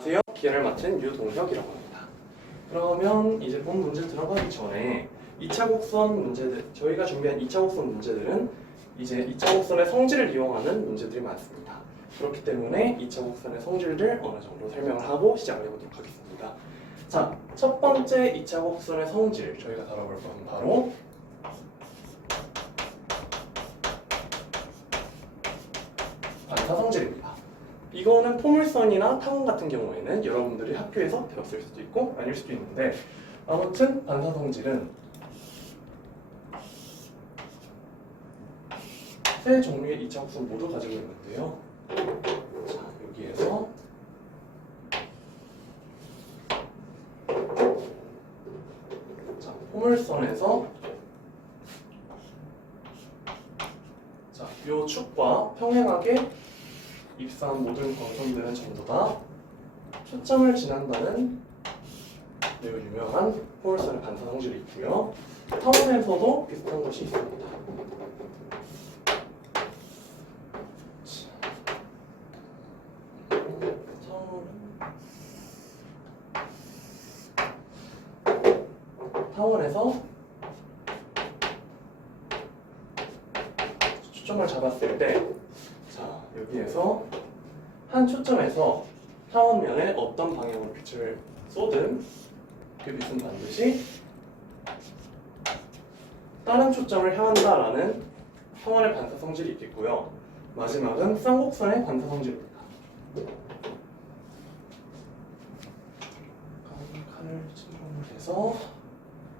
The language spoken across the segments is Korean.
안녕하세요. 기회를 맡은 유동혁이라고 합니다. 그러면 이제 본 문제 들어가기 전에 2차 곡선 문제들, 저희가 준비한 2차 곡선 문제들은 이제 2차 곡선의 성질을 이용하는 문제들이 많습니다. 그렇기 때문에 2차 곡선의 성질들 어느 정도 설명을 하고 시작을 해보도록 하겠습니다. 자, 첫 번째 2차 곡선의 성질, 저희가 다뤄볼 것은 바로 반사성질입니다. 이거는 포물선이나 타원 같은 경우에는 여러분들이 학교에서 배웠을 수도 있고 아닐 수도 있는데, 아무튼 반사성질은 세 종류의 2차 곡선 모두 가지고 있는데요. 자, 여기에서 자, 포물선에서 자, 요 축과 평행하게 입사한 모든 광선들은 전부 다 초점을 지난다는 매우 유명한 포물선의 반사 성질이 있고요. 타원에서도 비슷한 것이 있습니다. 타원에서 초점을 잡았을 때, 자, 여기에서 한 초점에서 타원면에 어떤 방향으로 빛을 쏘든 그 빛은 반드시 다른 초점을 향한다라는 타원의 반사 성질이 있겠고요. 마지막은 쌍곡선의 반사 성질입니다. 칼을 침범해서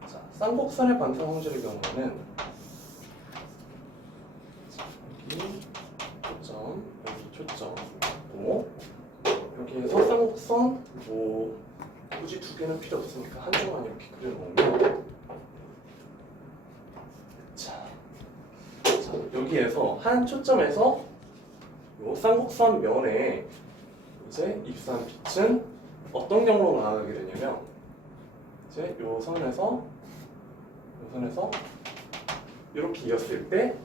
자, 쌍곡선의 반사 성질의 경우는 자, 여기 초점, 여기 초점, 여기에서 쌍곡선 굳이 두 개는 필요 없으니까 한쪽만 이렇게 그려놓으면 자, 여기에서 한 초점에서 요 쌍곡선 면에 이제 입사한 빛은 어떤 경로로 나가게 되냐면 이제 요 선에서 이렇게 이었을 때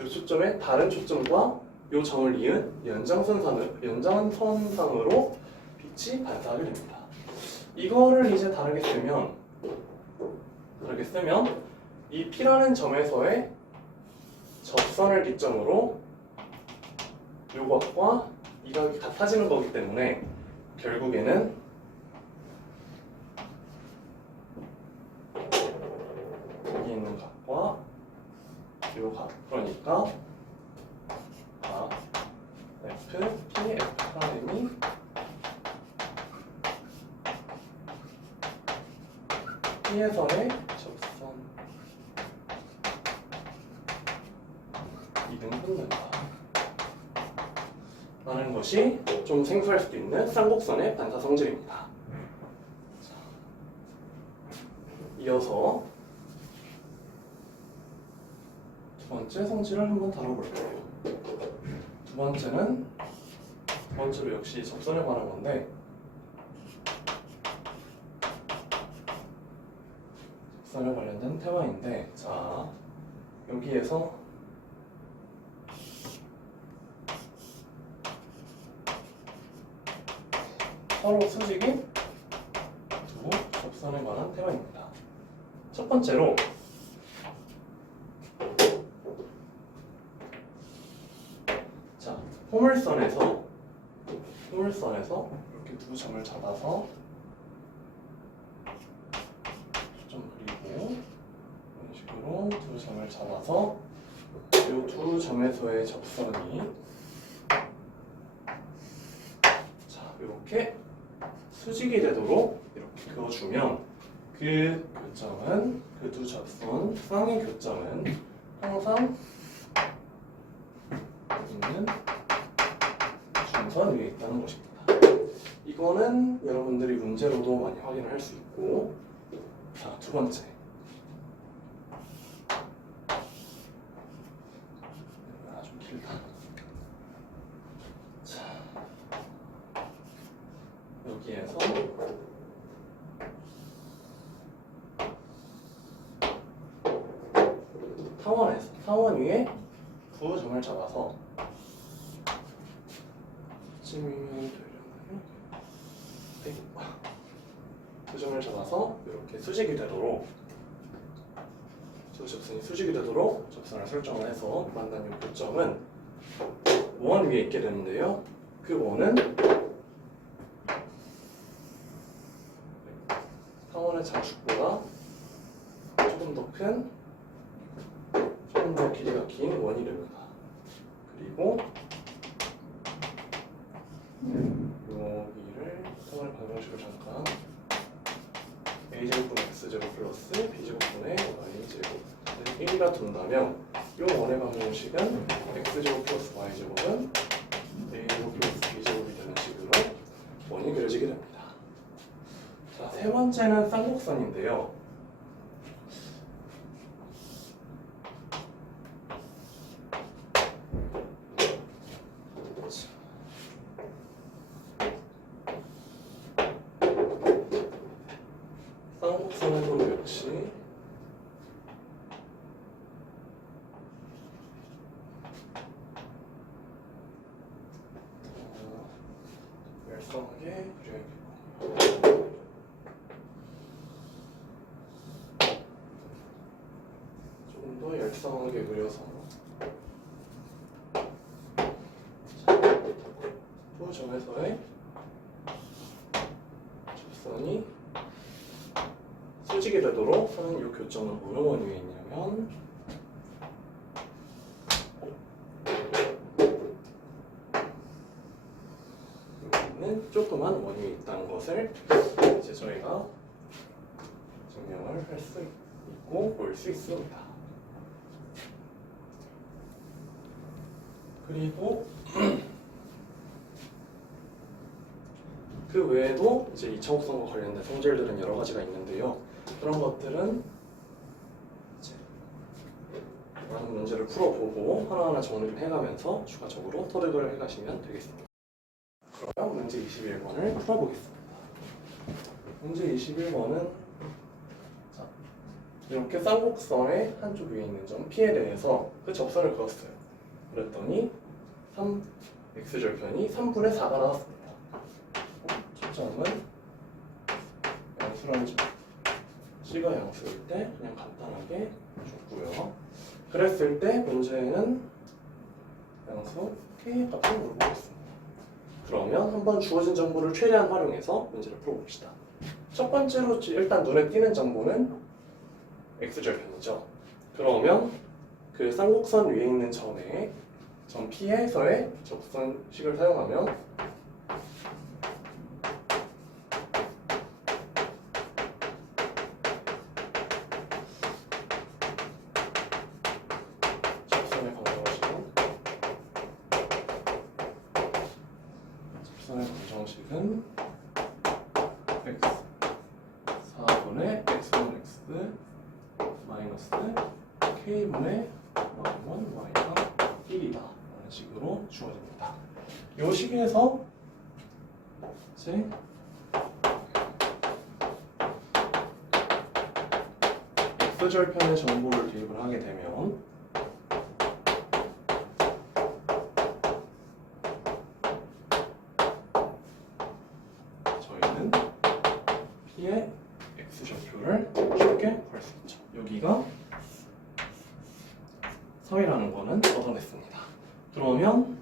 이 초점의 다른 초점과 이 점을 이은 연장선상으로 빛이 반사하게 됩니다. 이거를 이제 다르게 쓰면 이 P라는 점에서의 접선을 기점으로 이 각과 이 각이 같아지는 거기 때문에 결국에는 여기 있는 각과 이 각, 그러니까 F, P, F 프라임이 P에서의 접선 이등을 끊는다 라는 것이 좀 생소할 수도 있는 쌍곡선의 반사 성질입니다. 자, 이어서 두 번째 성질을 한번 다뤄볼게요. 두 번째로 역시 접선에 관한 건데, 접선에 관련된 테마인데, 자, 여기에서 서로 수직인 두 접선에 관한 테마입니다. 첫 번째로 포물선에서 이렇게 두 점을 잡아서 좀 그리고 이런 식으로 두 점을 잡아서 이 두 점에서의 접선이 자, 이렇게 수직이 되도록 이렇게 그어주면 그 교점은, 그 두 접선 쌍의 교점은 항상 있는 중선 위에 있다는 것입니다. 이거는 여러분들이 문제로도 많이 확인을 할 수 있고, 자, 두 번째 좀 길다. 자, 여기에서 타원 위에 두 점을 잡아서 이쯤이면 되려나요? 네. 수점을 잡아서 이렇게 수직이 되도록 저 접선이 수직이 되도록 접선을 설정을 해서 만난 이 교점은 원 위에 있게 되는데요. 그 원은 상원의 장축보다 조금 더 길이가 긴 원이 됩니다. 그리고 여기를 상원의 방정식을 잠깐 a제곱분의 x제곱 플러스 b제곱분의 y제곱을 1이라 둔다면 이 원의 방정식은 x제곱 플러스 y제곱은 a제곱 플러스 b제곱이 되는 식으로 원이 그려지게 됩니다. 자, 세 번째는 쌍곡선인데요. 쌍곡선에도 역시 열성하게 그려야겠고 조금 더 열성하게 그려서 두 점에서의 접선이 수직이 되도록 하는 이 교점은 어느 원 위에 있냐면 여기는 조그만 원 위에 있다는 것을 이제 저희가 증명을 할 수 있고 볼 수 있습니다. 그리고 그 외에도 이제 이차곡선과 관련된 성질들은 여러 가지가 있는데요. 그런 것들은 이제 많은 문제를 풀어보고 하나하나 정리를 해가면서 추가적으로 터득을 해가시면 되겠습니다. 그러면 문제 21번을 풀어보겠습니다. 문제 21번은 이렇게 쌍곡선의 한쪽 위에 있는 점 P에 대해서 그 접선을 그었어요. 그랬더니 x절편이 3분의 4가 나왔습니다. 초점은 양수라는 점 C가 양수일 때 그냥 간단하게 줬고요. 그랬을 때 문제는 양수 K 값을 물어보겠습니다. 그러면 한번 주어진 정보를 최대한 활용해서 문제를 풀어봅시다. 첫 번째로 일단 눈에 띄는 정보는 x절편이죠. 그러면 그 쌍곡선 위에 있는 점에 점 P에서의 접선식을 사용하면 접선의 방정식은 x 4분의 x1 x 마이너스 k분의 y1 y가 1이다 라는 식으로 주어집니다. 이 식에서 이제 x절편의 정보를 대입을 하게 되면 저희는 P의 x절표를 쉽게 구할 수 있죠. 여기가 서이라는 거는 얻어냈습니다. 그러면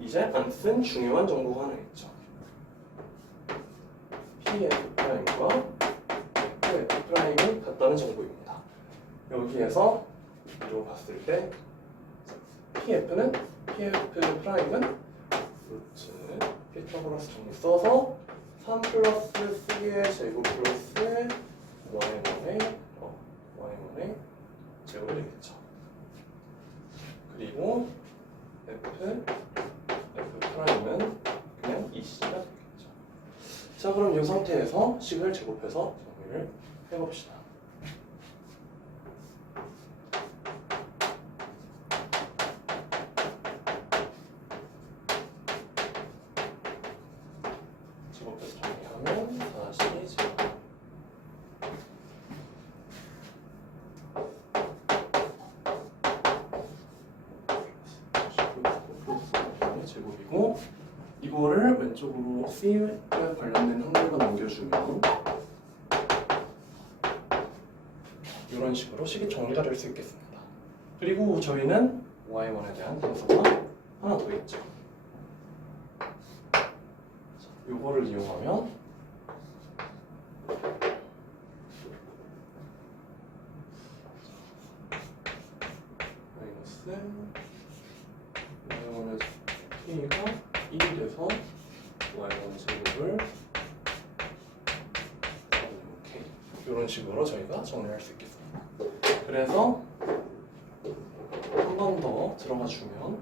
이제 안 쓴 중요한 정보가 하나 있죠. Pf'과 F'이 같다는 정보입니다. 여기에서 이로 봤을 때 Pf'는 루트 피타고라스 정리 써서 3 플러스 C의 제곱 플러스 Y만의 제곱이 되겠죠. 그리고 F'은 그냥 EC가 되겠죠. 자, 그럼 이 상태에서 식을 제곱해서 정리를 해봅시다. 제곱해서 정리하면 40이 제곱. 제곱 제곱이고 이거를 왼쪽으로 C에 관련된 항들과 넘겨주면 이런 식으로 식이 정리가 될 수 있겠습니다. 그리고 저희는 y1에 대한 단서가 하나 더 있죠. 이거를 이용하면 마이너스 y1의 k가 1이 돼서 y1 제곱을 k 이런 식으로 저희가 정리할 수 있겠습니다. 그래서 한 번 더 들어가 주면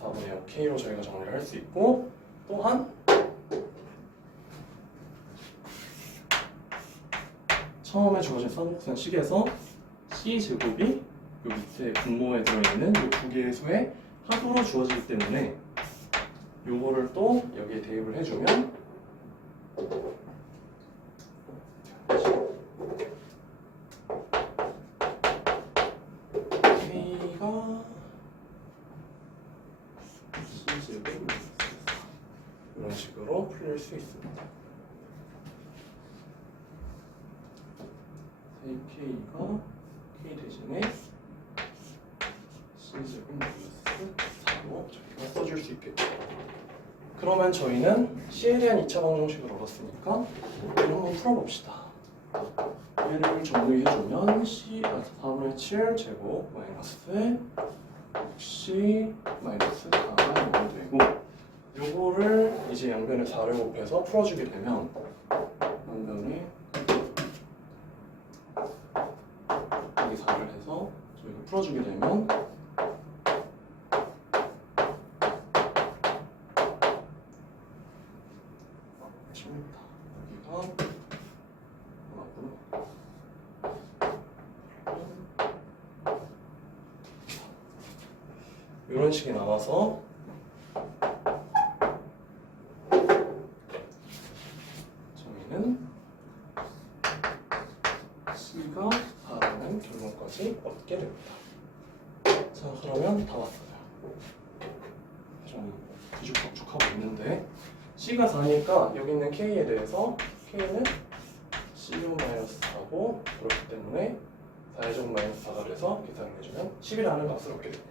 4분의 5 k로 저희가 정리를 할 수 있고 또한 처음에 주어진 쌍곡선 식에서 C제곱이 이 밑에 분모에 들어있는 이 두 개의 수의 합으로 주어지기 때문에 요거를 또 여기에 대입을 해주면 K가 C제곱 이런 식으로 풀릴 수 있습니다. K가 K 대신에 C제곱 마이너스 4로 저희가 써줄 수 있겠죠. 그러면 저희는 C에 대한 2차 방정식을 얻었으니까 이런 거 풀어봅시다. 얘를 정리해주면 C 4분의 7 제곱 마이너스 6C 마이너스 4가 되고 요거를 이제 양변에 4를 곱해서 풀어주게 되면 양변에 여기 4를 해서 저희가 풀어주게 되면 여기가 이런 식이 나와서 저희는 C가 4라는 결론까지 얻게 됩니다. 자, 그러면 다 왔어요. 좀 뒤죽박죽하고 있는데 C가 4니까 여기 있는 K에 대해서 K는 C6-4고 그렇기 때문에 4의 제곱 마이너스 4가 돼서 계산을 해주면 10이라는 값을 얻게 됩니다.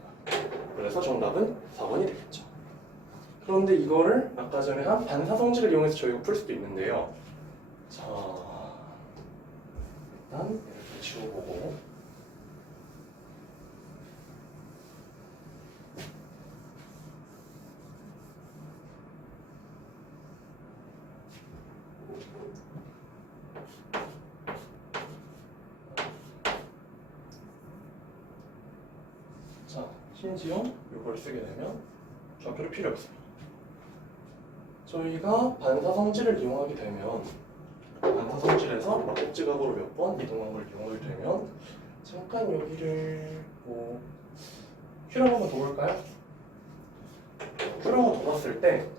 그래서 정답은 4번이 되겠죠. 그런데 이거를 아까 전에 한 반사성질을 이용해서 저희가 풀 수도 있는데요. 자, 일단 얘를 좀 지워보고 자, 심지어 이걸 쓰게 되면 좌표를 필요 없습니다. 저희가 반사성질을 이용하게 되면 반사성질에서 막지각으로 몇 번 이동한 걸 이용하게 되면 잠깐 여기를 뭐 Q랑 한번 둬볼까요? Q랑 한번 둬봤을 때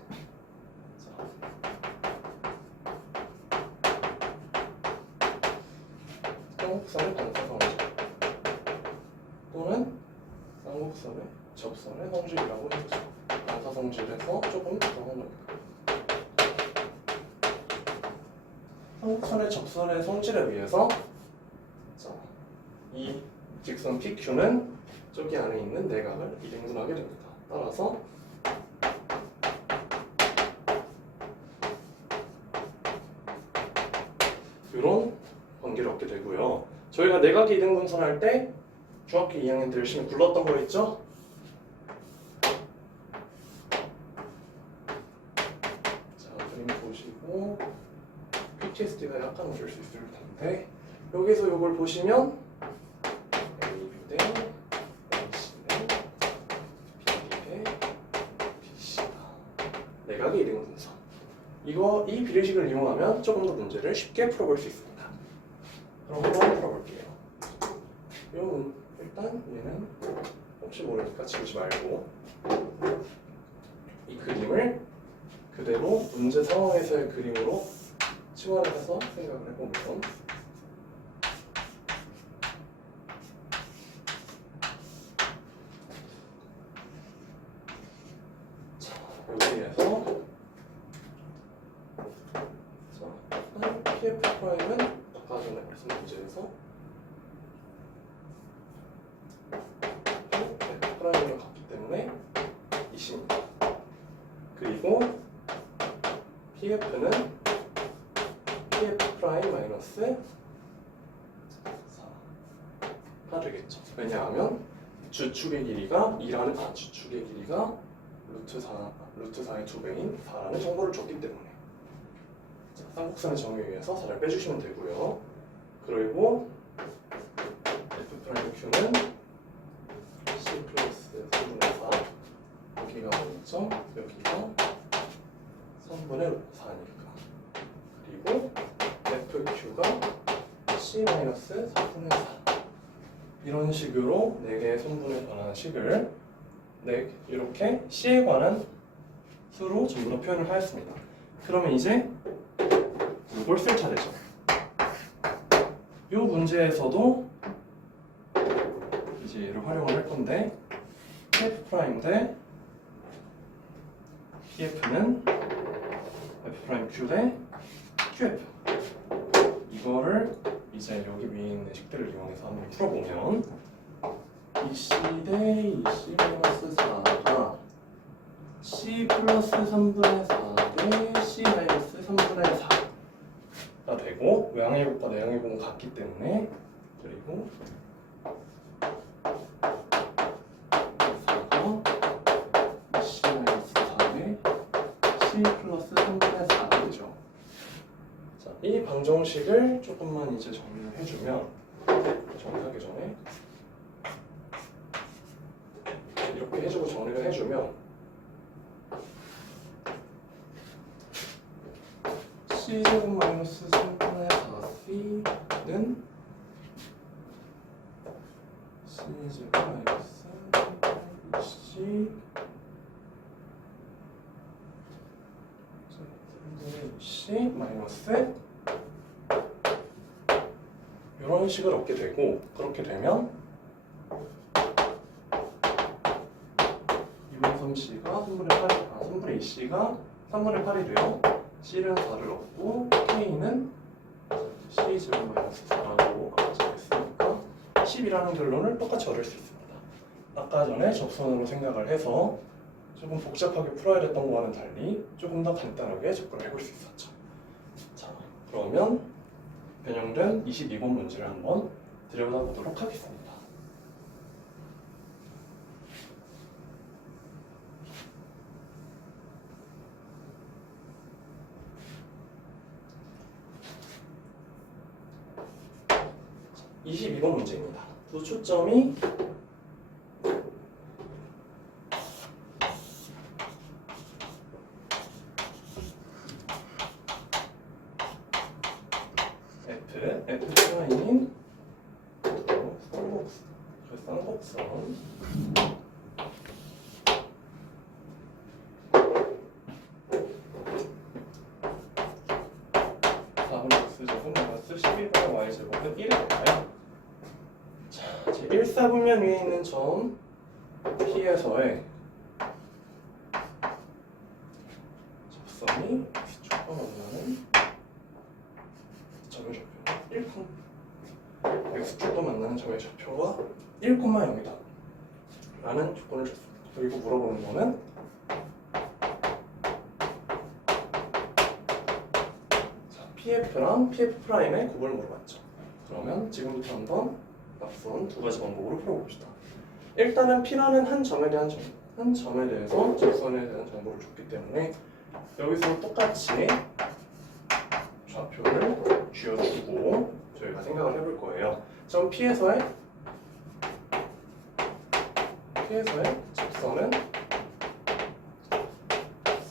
쌍곡선의 반사성질 또는 쌍곡선의 접선의 성질이라고 해보죠. 반사성질에서 조금 더 넓게 쌍곡선의 접선의 성질에 의해서 이 직선 PQ는 저기 안에 있는 내각을 이등분하게 됩니다. 따라서 이런 관계를 얻게 되고요. 저희가 내각이 이등분선할 때 중학교 2학년 때 열심히 불렀던 거 있죠? 자, 그림 보시고 PTSD가 약간 오실 수 있을 텐데 여기서 이걸 보시면 AB 대 AC 대 BD 대 BC다. 내각이 이등분선. 이 비례식을 이용하면 조금 더 문제를 쉽게 풀어볼 수 있습니다. 그럼 한번 풀어볼게요. 일단 얘는 혹시 모르니까 지우지 말고 이 그림을 그대로 문제 상황에서의 그림으로 치환해서 생각을 해보면 여기에서 자, PF 프라임은 아까 전에 말씀 문제에서 F 프라임으로 갔기 때문에 20입니다. 그리고 PF는 PF 프라임 마이너스 4가 되겠죠. 왜냐하면 주축의 길이가 주축의 길이가 루트 4의 2배인 4라는 정보를 줬기 때문에. 자, 쌍곡선의 정의에 의해서 4를 빼주시면 되고요. 그리고 F 프라임 Q는 C 플러스 3분의 4 여기가 뭐였죠? 여기가 3분의 4니까. 그리고 FQ가 C 마이너스 4분의 4 이런 식으로 4개의 성분에 관한 식을 이렇게 C에 관한 수로 전부 다 표현을 하였습니다. 그러면 이제 이걸 쓸 차례죠. 이 문제에서도 이제 얘를 활용을 할 건데 PF 프라임 대 PF는 F 프라임 Q 대 QF 이거를 이제 여기 위에 있는 식들을 이용해서 한번 풀어보면 2C 대 2C 마이너스 4가 C 플러스 3분의 4 대 C 마이너스 3분의 4가 되고 외항의 곱과 내항의 곱은 같기 때문에 그리고 4가 C 마이너스 4 대 C 플러스 3분의 4가 되죠. 자, 이 방정식을 조금만 이제 정리를 해주면 정리하기 전에 이렇게 해주고 정리를 해주면 C제곱 마이너스 3분의 4C는 C제곱 마이너스 3분의 2C 마이너스 이런 식을 얻게 되고 그렇게 되면 2분의 3C가 3분의 2C가 3분의 8이 돼요. C는 4를 얻고 K는 C제곱 마이너스 4라고 적었으니까 10이라는 결론을 똑같이 얻을 수 있습니다. 아까 전에 접선으로 생각을 해서 조금 복잡하게 풀어야 됐던 거와는 달리 조금 더 간단하게 접근을 해볼 수 있었죠. 자, 그러면 변형된 22번 문제를 한번 들여다보도록 하겠습니다. 자, 22번 문제입니다. 두 초점이 F 프라임인 쌍곡선 4분의 X제곱 마이너스 11분의 Y제곱은 1일까요? 자, 제 1사분면 위에 있는 점 P에서의 접선이 X축과 만나는 점의 좌표가 1, X축과 만나는 점의 좌표가 1,0이다 라는 조건을 줬습니다. 그리고 물어보는 거는 자, PF랑 PF 프라임의 곱을 물어봤죠. 그러면 지금부터 한번 앞선 두 가지 방법으로 풀어봅시다. 일단은 P라는 한 점에 대해서 접선에 대한 정보를 줬기 때문에 여기서 똑같이 좌표를 쥐어주고 저희가 생각을 해볼 거예요. 점 P에서의 접선은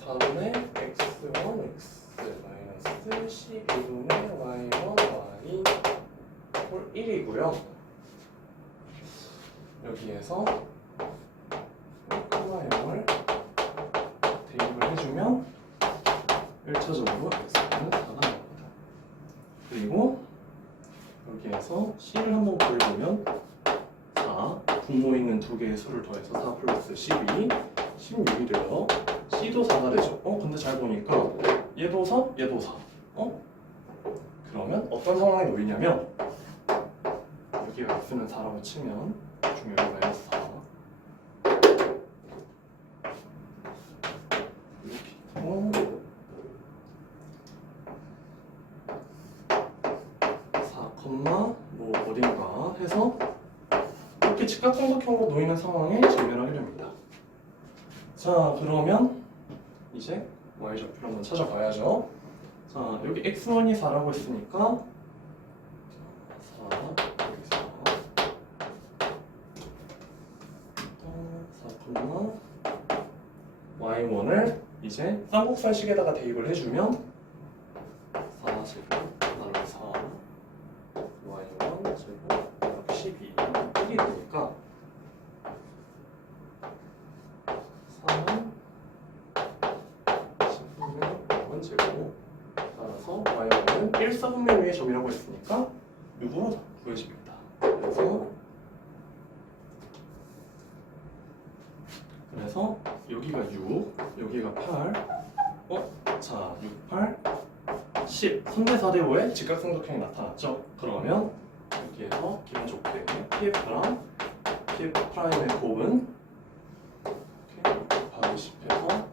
4분의 x1 x 마이너스 12분의 y1 y 홀 1이고요. 여기에서 1,0을 대입을 해주면 1차적으로 x는 4가 나옵니다. 그리고 여기에서 C를 한번 구해보면 4, 분모 있는 두 개의 수를 더해서 4 플러스 12 16이래요. C도 4가 되죠. 근데 잘 보니까 얘도 4, 얘도 4. 그러면 어떤 상황에 놓이냐면 여기가 x는 4라고 치면 중요한 마이너스 4 이렇게 있고 4, 뭐 어딘가 해서 이렇게 직각삼각형으로 놓이는 상황에 직면하게 됩니다. 자, 그러면 이제 y좌표를 한번 찾아봐야죠. 자, 여기 x1이 4라고 했으니까 4, 여기서 4, y1을 이제 쌍곡선식에다가 대입을 해주면 4제곱 나누기 4 y1 제곱 12 1이 되니까 3은 10분의 1 제곱 따라서 y1은 1,4분의 위의 점이라고 했으니까 6으로 구해집니다. 그래서 여기가 6, 여기가 8 자, 6, 8, 10 3대 4대 5의 직각삼각형이 나타났죠. 그러면 여기에서 기분 좋게 PF랑 PF 프라임의 곱은 이렇게 곱하기 10해서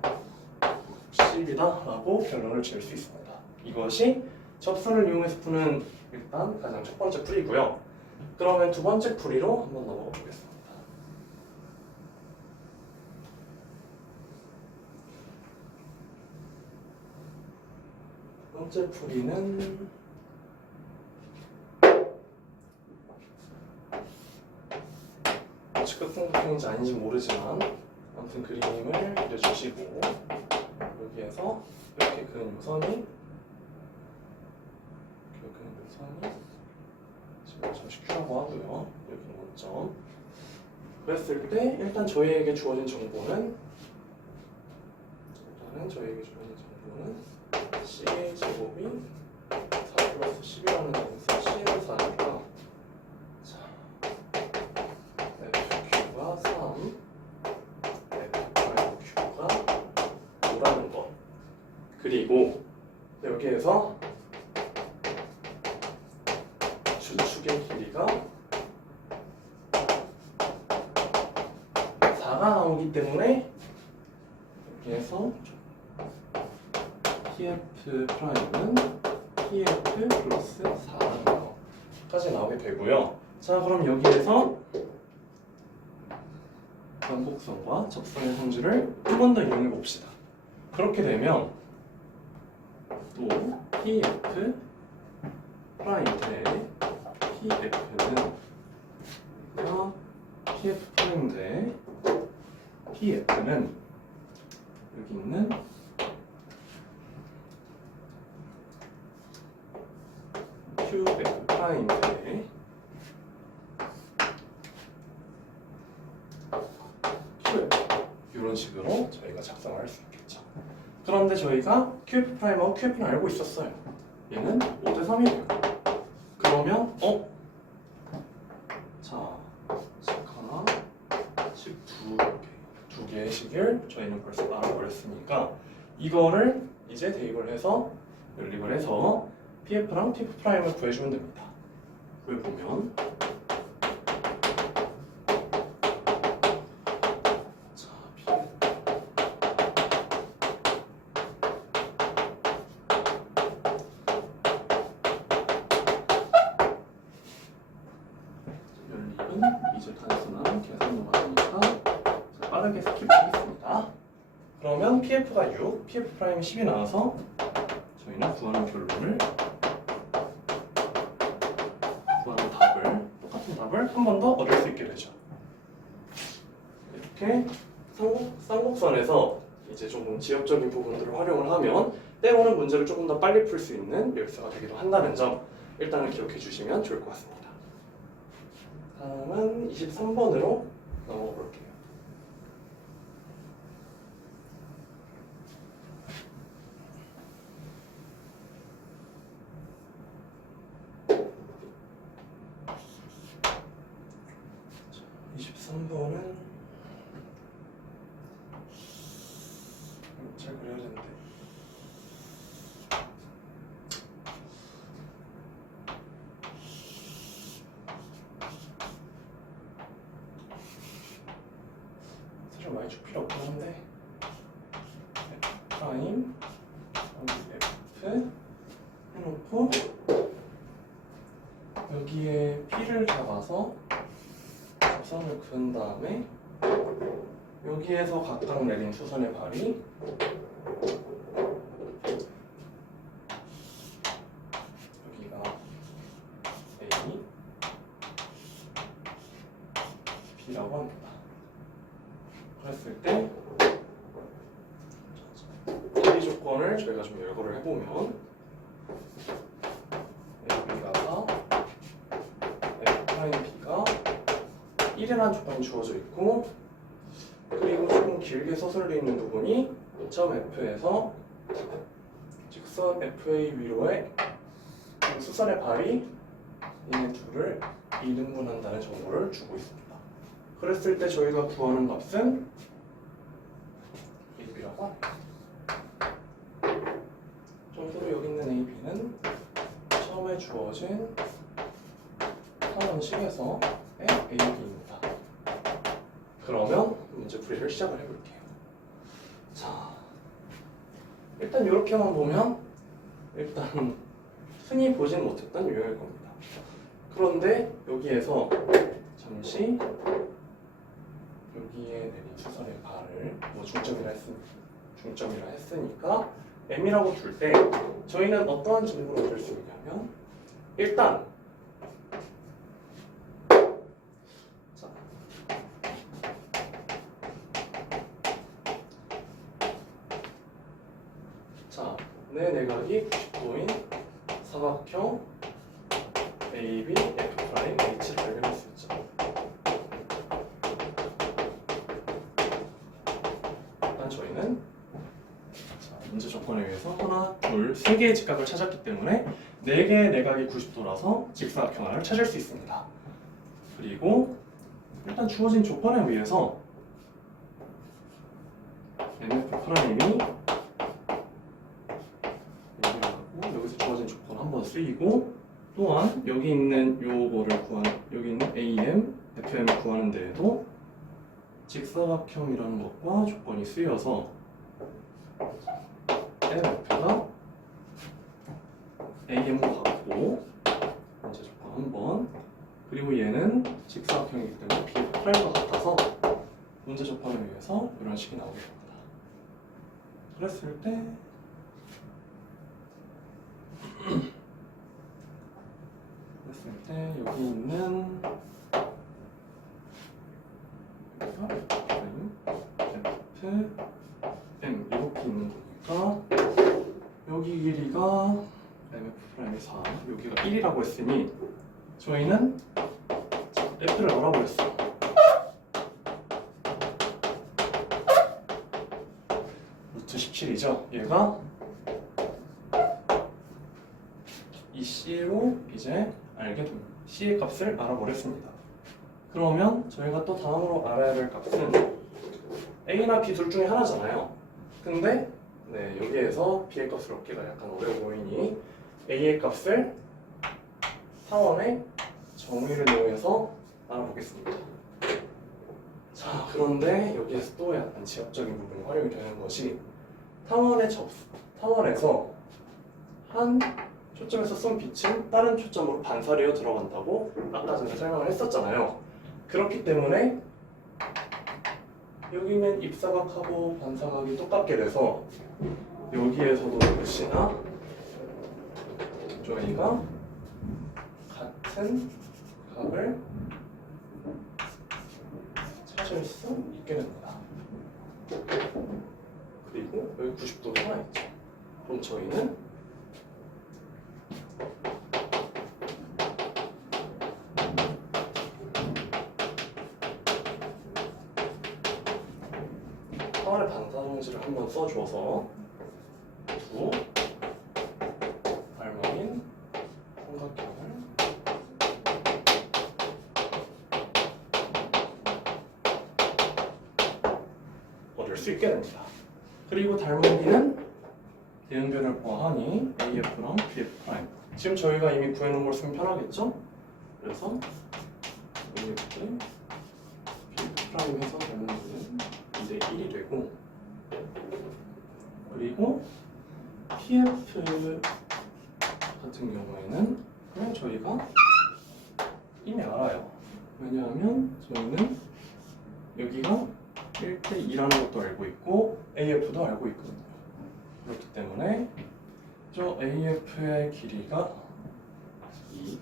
10이다 라고 결론을 지을 수 있습니다. 이것이 접선을 이용해서 푸는 일단 가장 첫 번째 풀이고요. 그러면 두 번째 풀이로 한번 넘어가 보겠습니다. 두 번째 풀이는 직각삼각형인지 아닌지 모르지만 아무튼 그림을 그려주시고 여기에서 이렇게 그은 요선이 지금 잠시 큐라고 하고요. 여기는 원점. 그랬을 때 일단 저희에게 주어진 정보는 C 제곱이 4 플러스 10이라는 점에서 C는 4니까 FQ가 3 FQ가 5라는 것. 그리고 여기에서 주축의 길이가 4가 나오기 때문에 여기에서 PF 프라임은 PF 플러스 4라는 거까지 나오게 되고요. 자, 그럼 여기에서 반복선과 접선의 성질을 한 번 더 이용해 봅시다. 그렇게 되면 또 PF 프라임 대 PF는 PF 프라임 대 PF는 여기 있는 QF 프라임 대 QF 이런 식으로 저희가 작성을 할 수 있겠죠. 그런데 저희가 QF 프라임하고 QF는 알고 있었어요. 얘는 5대 3이래요. 그러면 자, 식 하나, 식 두 개의 식을 저희는 벌써 알아버렸으니까 이거를 이제 대입을 해서 연립을 해서 PF랑 PF 프라임을 구해주면 됩니다. 구해보면 자, PF 연립은 이제 단순한 계산으로 하니까 빠르게 스킵하겠습니다. 그러면 PF가 6, PF 프라임이 10이 나와서 저희는 구하는 결론을 구하는 답을 똑같은 답을 한 번 더 얻을 수 있게 되죠. 이렇게 쌍곡선에서 이제 조금 지역적인 부분들을 활용을 하면 때로는 문제를 조금 더 빨리 풀 수 있는 멸사가 되기도 한다는 점 일단은 기억해 주시면 좋을 것 같습니다. 다음은 23번으로 넘어가 볼게요. 자, 23번은 F를 많이 줄 필요 없긴 한데 F 프라임 F 해놓고 여기에 P를 잡아서 접선을 그은 다음에 여기에서 각각 내린 수선의 발이 여기가 A, B라고 합니다. 그랬을 때 이 조건을 저희가 좀 열거를 해보면 B가 F'B가 1이라는 조건이 주어져 있고 그리고 조금 길게 서술되어 있는 부분이 점 F에서 직선 FA 위로의 수선의 발이 얘네 둘을 이등분한다는 정보를 주고 있습니다. 그랬을 때 저희가 구하는 값은 AB라고 합니다. 참고로 여기 있는 AB는 처음에 주어진 상원식에서의 AB입니다. 그러면 문제 풀이를 시작을 해볼게요. 자, 일단 이렇게만 보면 일단 흔히 보진 못했던 유형일 겁니다. 그런데 여기에서 잠시 여기에 내린 수선의 발을 뭐 중점이라 했으니까 M이라고 둘 때 저희는 어떠한 정보를 얻을 수 있냐면 일단 내 내각이 90도인 사각형 AB, F', H를 발견할 수 있죠. 일단 저희는 문제 조건에 의해서 하나, 둘, 세 개의 직각을 찾았기 때문에 네 개의 내각이 90도라서 직사각형 하나를 찾을 수 있습니다. 그리고 일단 주어진 조건에 의해서 MF''이 여기서 주어진 조건 한번 쓰이고 또한 여기 있는 요거를 여기 있는 AM, FM을 구하는 데에도 직사각형이라는 것과 조건이 쓰여서 MF가 AM과 같고 문제 조건 한번 그리고 얘는 직사각형이기 때문에 B'과 같아서 문제 조건에 의해서 이런 식이 나오게 됩니다. 그랬을 때 여기 있는 F, M 이렇게 있는 거니까 여기 길이가 MF'4 여기가 1이라고 했으니 저희는 F를 알아보겠어요. 루트 17이죠. 얘가 이 C로 이제 알게 됩니다. C의 값을 알아버렸습니다. 그러면 저희가 또 다음으로 알아야 될 값은 A나 B 둘 중에 하나잖아요. 근데 여기에서 B의 값을 얻기가 약간 어려워 보이니 A의 값을 상원의 정의를 이용해서 알아보겠습니다. 자, 그런데 여기에서 또 약간 지압적인 부분이 활용이 되는 것이 타원에서 한 초점에서 쏜 빛은 다른 초점으로 반사되어 들어간다고 아까 전에 설명을 했었잖아요. 그렇기 때문에 여기는 입사각하고 반사각이 똑같게 돼서 여기에서도 역시나 저희가 같은 각을 찾을 수 있게 됩니다. 그리고 여기 90도가 하나 있죠. 그럼 저희는 타원의 반사정지를 한번 써줘서 두 닮아인 삼각형을 얻을 수 있게 됩니다. 그리고 닮은기는 대응변을 보아하니 AF랑 BF'. 지금 저희가 이미 구해놓은 걸 쓰면 편하겠죠? 그래서 AF, BF' 해서 닮은기는 그리고 PF 같은 경우에는 그냥 저희가 이미 알아요. 왜냐하면 저희는 여기가 1대 2라는 것도 알고 있고 AF도 알고 있거든요. 그렇기 때문에 저 AF의 길이가 2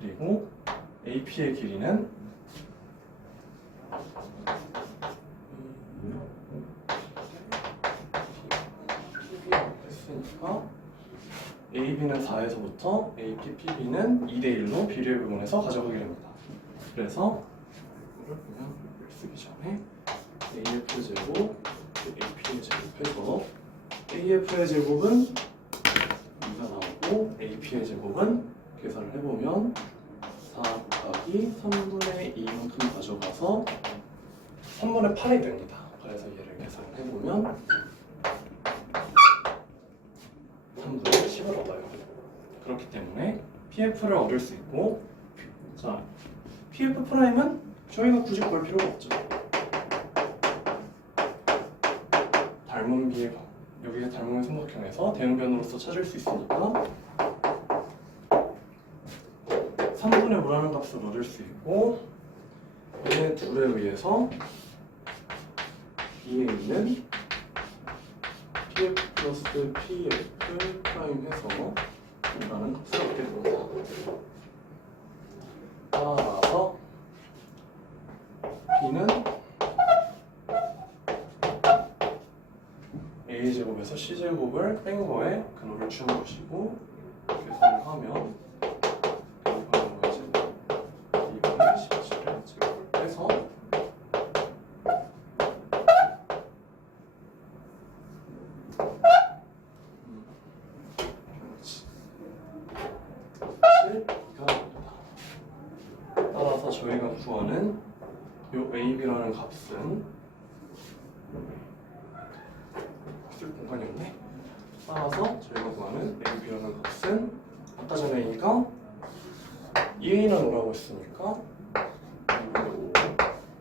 그리고 AP의 길이는 했으니까 AB는 4에서부터 AP, PB는 2대1로 비례 부분에서 가져가게 됩니다. 그래서 이거를 그냥 쓰기 전에 AF 제곱, AP의 제곱해서 AF의 제곱은 2가 나오고 AP의 제곱은 계산을 해보면 4 곱하기 3분의 2만큼 가져가서 3분의 8이 됩니다. 그래서 얘를 계산을 해보면 3분의 10을 얻어요. 그렇기 때문에 PF를 얻을 수 있고, 자, PF 프라임은 저희가 굳이 볼 필요가 없죠. 닮은 비의 여기에 닮은 삼각형에서 대응변으로서 찾을 수 있으니까 3분의 5라는 값을 얻을 수 있고, 얘네 둘에 의해서 B에 있는 PF 플러스 PF 프라임 해서 이라는 값을 얻게 됩니다. 따라서 B는 A제곱에서 C제곱을 뺀 거에 근호를 준 것이고, 계산을 하면 A분의 제곱, B분의 17의 제곱을 빼서 따라서 저희가 구하는 이 AB라는 값은 쓸 공간이 없네. 따라서 저희가 구하는 AB라는 값은 아까 전에 A가 2A는 5라고 했으니까 2분의 5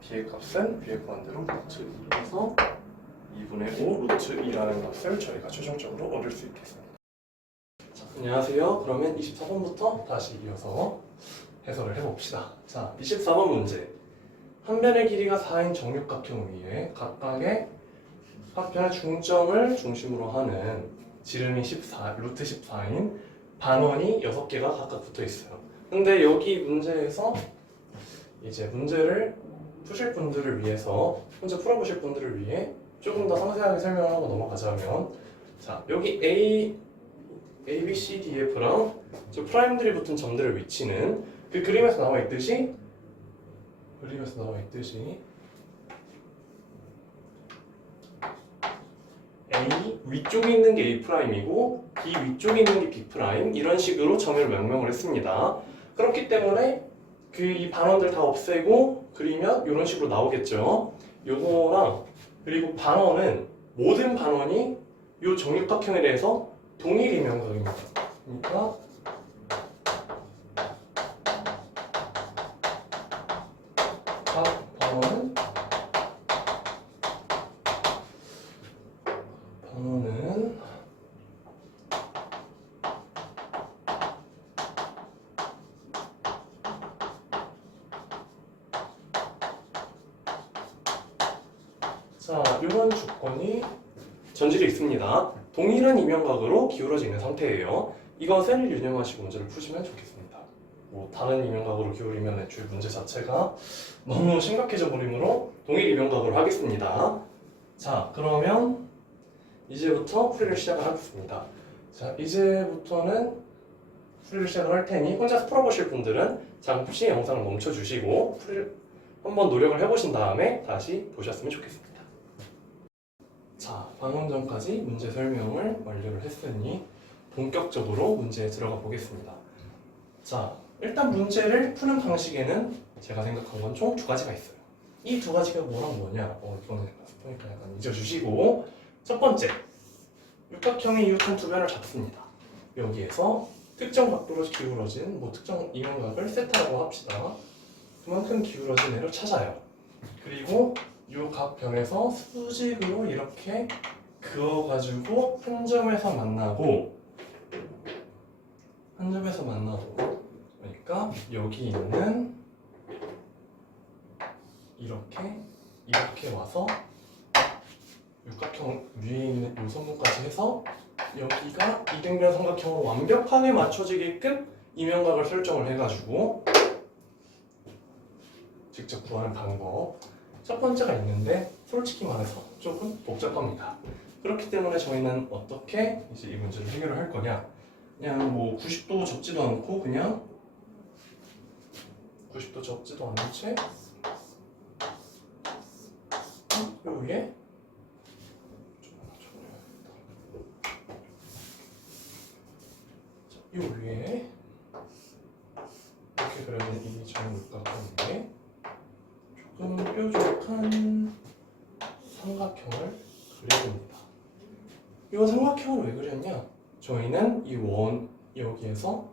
B의 값은 B의 구한대로 루트 2에서 2분의 5 루트 2라는 값을 저희가 최종적으로 얻을 수 있겠습니다. 자, 안녕하세요. 그러면 24번부터 다시 이어서 해설을 해봅시다. 자, 24번 문제. 한 변의 길이가 4인 정육각형 위에 각각의 각 변의 중점을 중심으로 하는 지름이 14, 루트 14인 반원이 6개가 각각 붙어 있어요. 근데 여기 문제에서 이제 문제를 푸실 분들을 위해서, 문제 풀어보실 분들을 위해 조금 더 상세하게 설명을 하고 넘어가자면, 자, 여기 A, B, C, D, F랑 저 프라임들이 붙은 점들의 위치는 그 그림에서 나와 있듯이 A 위쪽에 있는 게 A 프라임이고 B 위쪽에 있는 게 B 프라임, 이런 식으로 점을 명명을 했습니다. 그렇기 때문에 그 이 반원들 다 없애고 그리면 이런 식으로 나오겠죠. 요거랑 그리고 반원은 모든 반원이 이 정육각형에 대해서 동일 이면각입니다. 그러니까 각 반원은 자, 이런 조건이 전제되어 있습니다. 동일한 이면각으로 기울어져 있는 상태예요. 이것을 유념하시고 문제를 푸시면 좋겠습니다. 뭐 다른 이면각으로 기울이면 애초에 문제 자체가 너무 심각해져 버리므로 동일 이면각으로 하겠습니다. 자, 그러면 이제부터 풀이를 시작을 하겠습니다. 자, 이제부터는 풀이를 시작을 할 테니 혼자서 풀어보실 분들은 잠시 영상을 멈춰주시고 풀이를 한번 노력을 해보신 다음에 다시 보셨으면 좋겠습니다. 자, 방금 전까지 문제 설명을 완료를 했으니 본격적으로 문제에 들어가 보겠습니다. 자, 일단 문제를 푸는 방식에는 제가 생각한 건 총 2가지가 있어요. 이 2가지가 뭐랑 뭐냐? 이거는 보니까 약간 잊어주시고, 첫 번째, 육각형의 이웃한 두 변을 잡습니다. 여기에서 특정 각도로 기울어진 특정 이면각을 세타라고 합시다. 그만큼 기울어진 애를 찾아요. 그리고 요 각변에서 수직으로 이렇게 그어가지고 한 점에서 만나고 그러니까 여기 있는 이렇게 와서 육각형 위에 있는 요 선분까지 해서 여기가 이등변 삼각형으로 완벽하게 맞춰지게끔 이면각을 설정을 해가지고 직접 구하는 방법 첫 번째가 있는데 솔직히 말해서 조금 복잡합니다. 그렇기 때문에 저희는 어떻게 이제 이 문제를 해결을 할 거냐, 그냥 뭐 90도 접지도 않고 그냥 90도 접지도 않은 채 요 위에 이 위에 이렇게 그려진 이 정육각형인데 조금 뾰족한 삼각형을 그려줍니다. 이 삼각형을 왜 그렸냐? 저희는 이 원 여기에서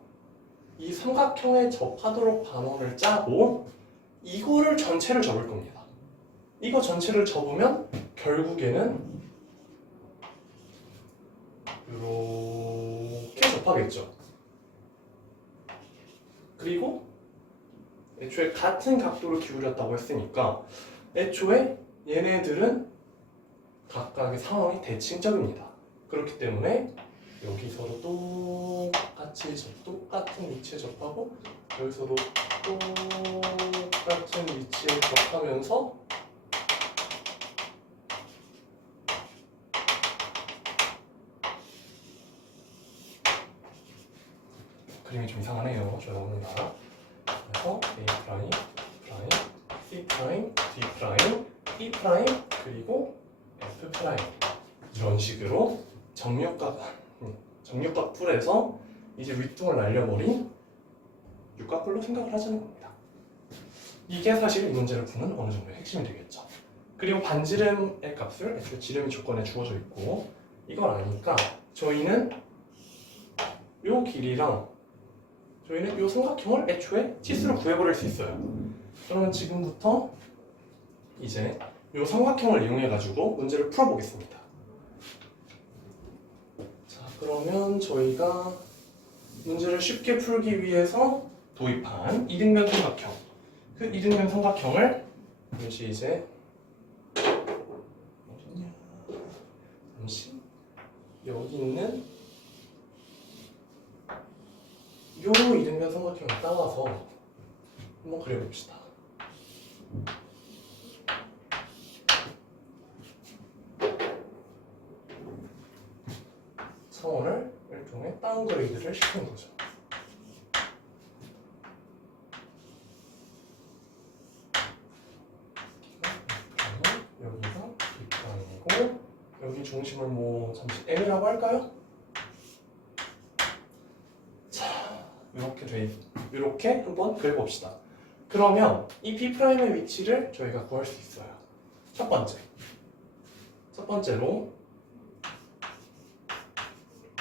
이 삼각형에 접하도록 반원을 짜고 이거를 전체를 접을 겁니다. 이거 전체를 접으면 결국에는 이렇게 접하겠죠. 그리고 애초에 같은 각도를 기울였다고 했으니까 애초에 얘네들은 각각의 상황이 대칭적입니다. 그렇기 때문에 여기서도 똑같은 위치에 접하고 여기서도 똑같은 위치에 접하면서 그림이 좀 이상하네요. 죄송합니다. 그래서 A 프라임, C 프라임, D 프라임, E 프라임, 그리고 F 프라임 이런 식으로 정육각 풀에서 이제 윗둥을 날려버린 육각풀로 생각을 하자는 겁니다. 이게 사실 이 문제를 푸는 어느 정도의 핵심이 되겠죠. 그리고 반지름의 값을 애초에 지름이 조건에 주어져 있고 이걸 아니까 저희는 요 길이랑 저희는 이 삼각형을 애초에 치수로 구해버릴 수 있어요. 그러면 지금부터 이제 이 삼각형을 이용해가지고 문제를 풀어보겠습니다. 자, 그러면 저희가 문제를 쉽게 풀기 위해서 도입한 이등변 삼각형, 그 이등변 삼각형을 이제 어디냐? 잠시 여기 있는 요 이등변 삼각형을 따와서 한번 그려봅시다. 차원을 일종의 다운그레이드를 시키는 거죠. 여기가 B'이고 여기 중심을 뭐 잠시 M이라고 할까요? 이렇게 한번 그려봅시다. 그러면 이 B'의 위치를 저희가 구할 수 있어요. 첫 번째로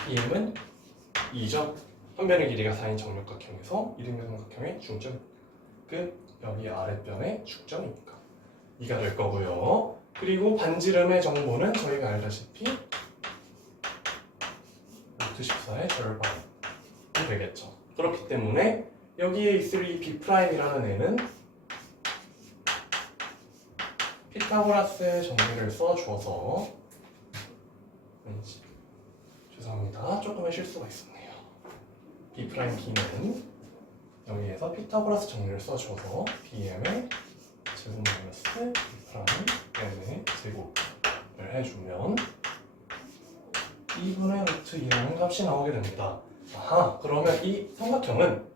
BM은 2점, 한 변의 길이가 4인 정육각형에서 이등변 삼각형의 중점, 여기 아랫변의 축점이니까 2가 될 거고요. 그리고 반지름의 정보는 저희가 알다시피 루트 14의 절반이 되겠죠. 그렇기 때문에 여기에 있을 이 B'이라는 애는 피타고라스의 정리를 써주어서 죄송합니다. 조금의 실수가 있었네요. B'B는 여기에서 피타고라스 정리를 써주어서 BM의 제곱 마이너스 B'M의 제곱을 해주면 2분의 루트 2라는 값이 나오게 됩니다. 아하, 그러면 이 삼각형은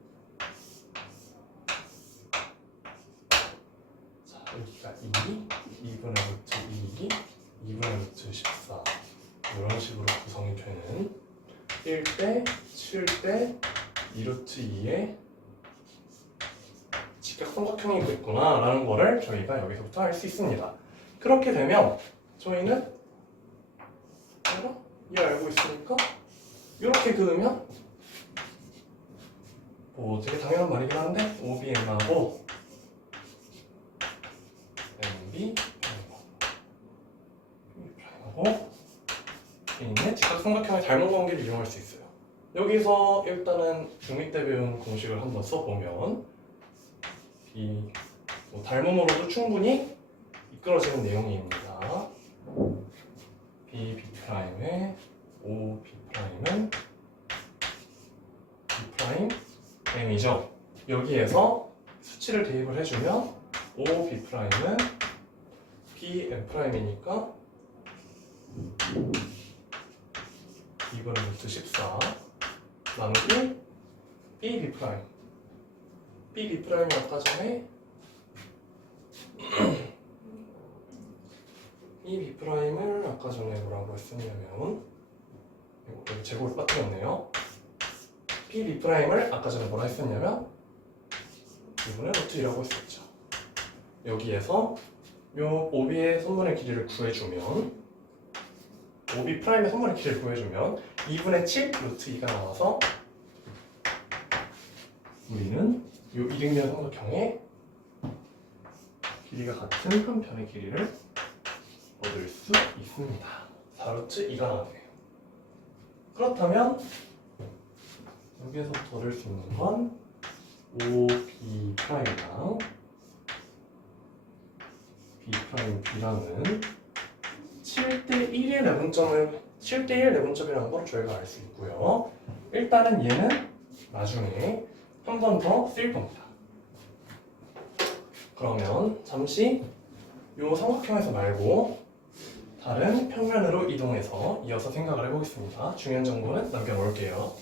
자, 여기가 2분의 루트 2, 2분의 루트 14 이런 식으로 구성이 되는 1대 7대 2루트 2의 직각삼각형이 있구나 라는 거를 저희가 여기서부터 알 수 있습니다. 그렇게 되면 저희는 이 알고 있으니까 이렇게 그으면 뭐 되게 당연한 말이긴 한데 OBM하고 MB 하고 있는 직각삼각형의 닮은 관계를 이용할 수 있어요. 여기서 일단은 중2 때 배운 공식을 한번 써보면 이 닮음으로도 충분히 이끌어지는 내용입니다. B, B'의 O, B'은 B' M이죠. 여기에서 수치를 대입을 해주면 O, B'은 B, M'이니까 2분의 루트 14 나누기 B, B'. B, B'이 아까 전에 이 B'을 아까 전에 뭐라고 했었냐면 이거 제곱을 빠뜨렸네요. B, B'을 아까 전에 뭐라 했었냐면 2분의 루트 2라고 했었죠. 여기에서 요 OB의 선분의 길이를 구해주면 OB' 의 선분의 길이를 구해주면 2분의 7 루트 2가 나와서 우리는 요 이등변 삼각형의 길이가 같은 한 변의 길이를 얻을 수 있습니다. 4루트 2가 나왔네요. 그렇다면 여기에서부터 얻을 수 있는 건 OB'랑 B'B랑은 7대1의 내분점을 7대1 내분점이라는 걸 저희가 알 수 있고요. 일단은 얘는 나중에 한 번 더 쓸 겁니다. 그러면 잠시 이 삼각형에서 말고 다른 평면으로 이동해서 이어서 생각을 해보겠습니다. 중요한 정보는 남겨놓을게요.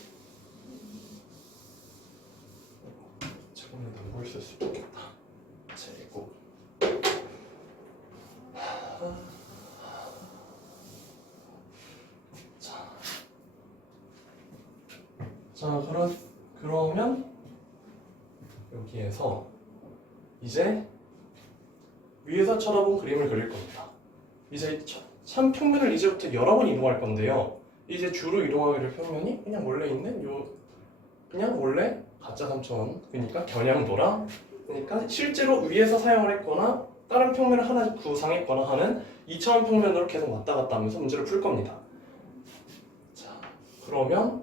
제곱은 안 보일 수 있겠다. 제곱. 자, 그러면 여기에서 이제 위에서 쳐다본 그림을 그릴 겁니다. 이제 참 평면을 이제부터 여러 번 이동할 건데요. 이제 주로 이동하게 될 평면이 그냥 원래 있는 그냥 원래 가짜 삼천 그러니까 겨냥도라 그러니까 실제로 위에서 사용을 했거나 다른 평면을 하나 구상했거나 하는 2차원 평면으로 계속 왔다 갔다 하면서 문제를 풀 겁니다. 자, 그러면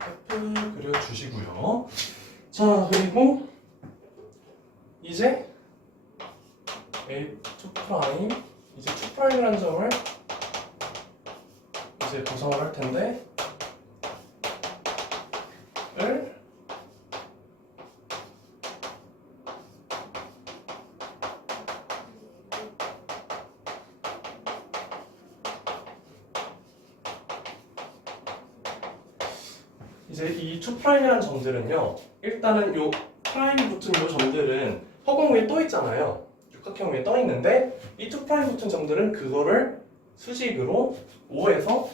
F 그려주시고요. 자, 그리고 이제 A2' 이제 2'이라는 점을 이제 구성을 할 텐데 이제 이 2'이라는 점들은요. 일단은 요 프라임 붙은 요 점들은 허공 위에 떠 있잖아요. 육각형 위에 떠 있는데 이 2' 붙은 점들은 그거를 수직으로 5에서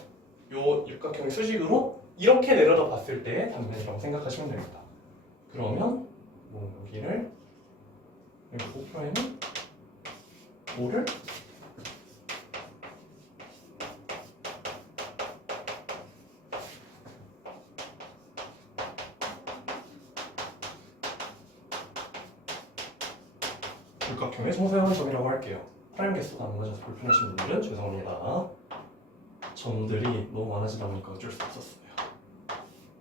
요 육각형의 수직으로 이렇게 내려다 봤을 때의 단면이라고 생각하시면 됩니다. 그러면 여기를 여기 5'은 5를 육각형의 정사각형 점이라고 할게요. 프라임 개수가 안 맞아서 불편하신 분들은 죄송합니다. 점들이 너무 많아지다 보니까 어쩔 수 없었어요.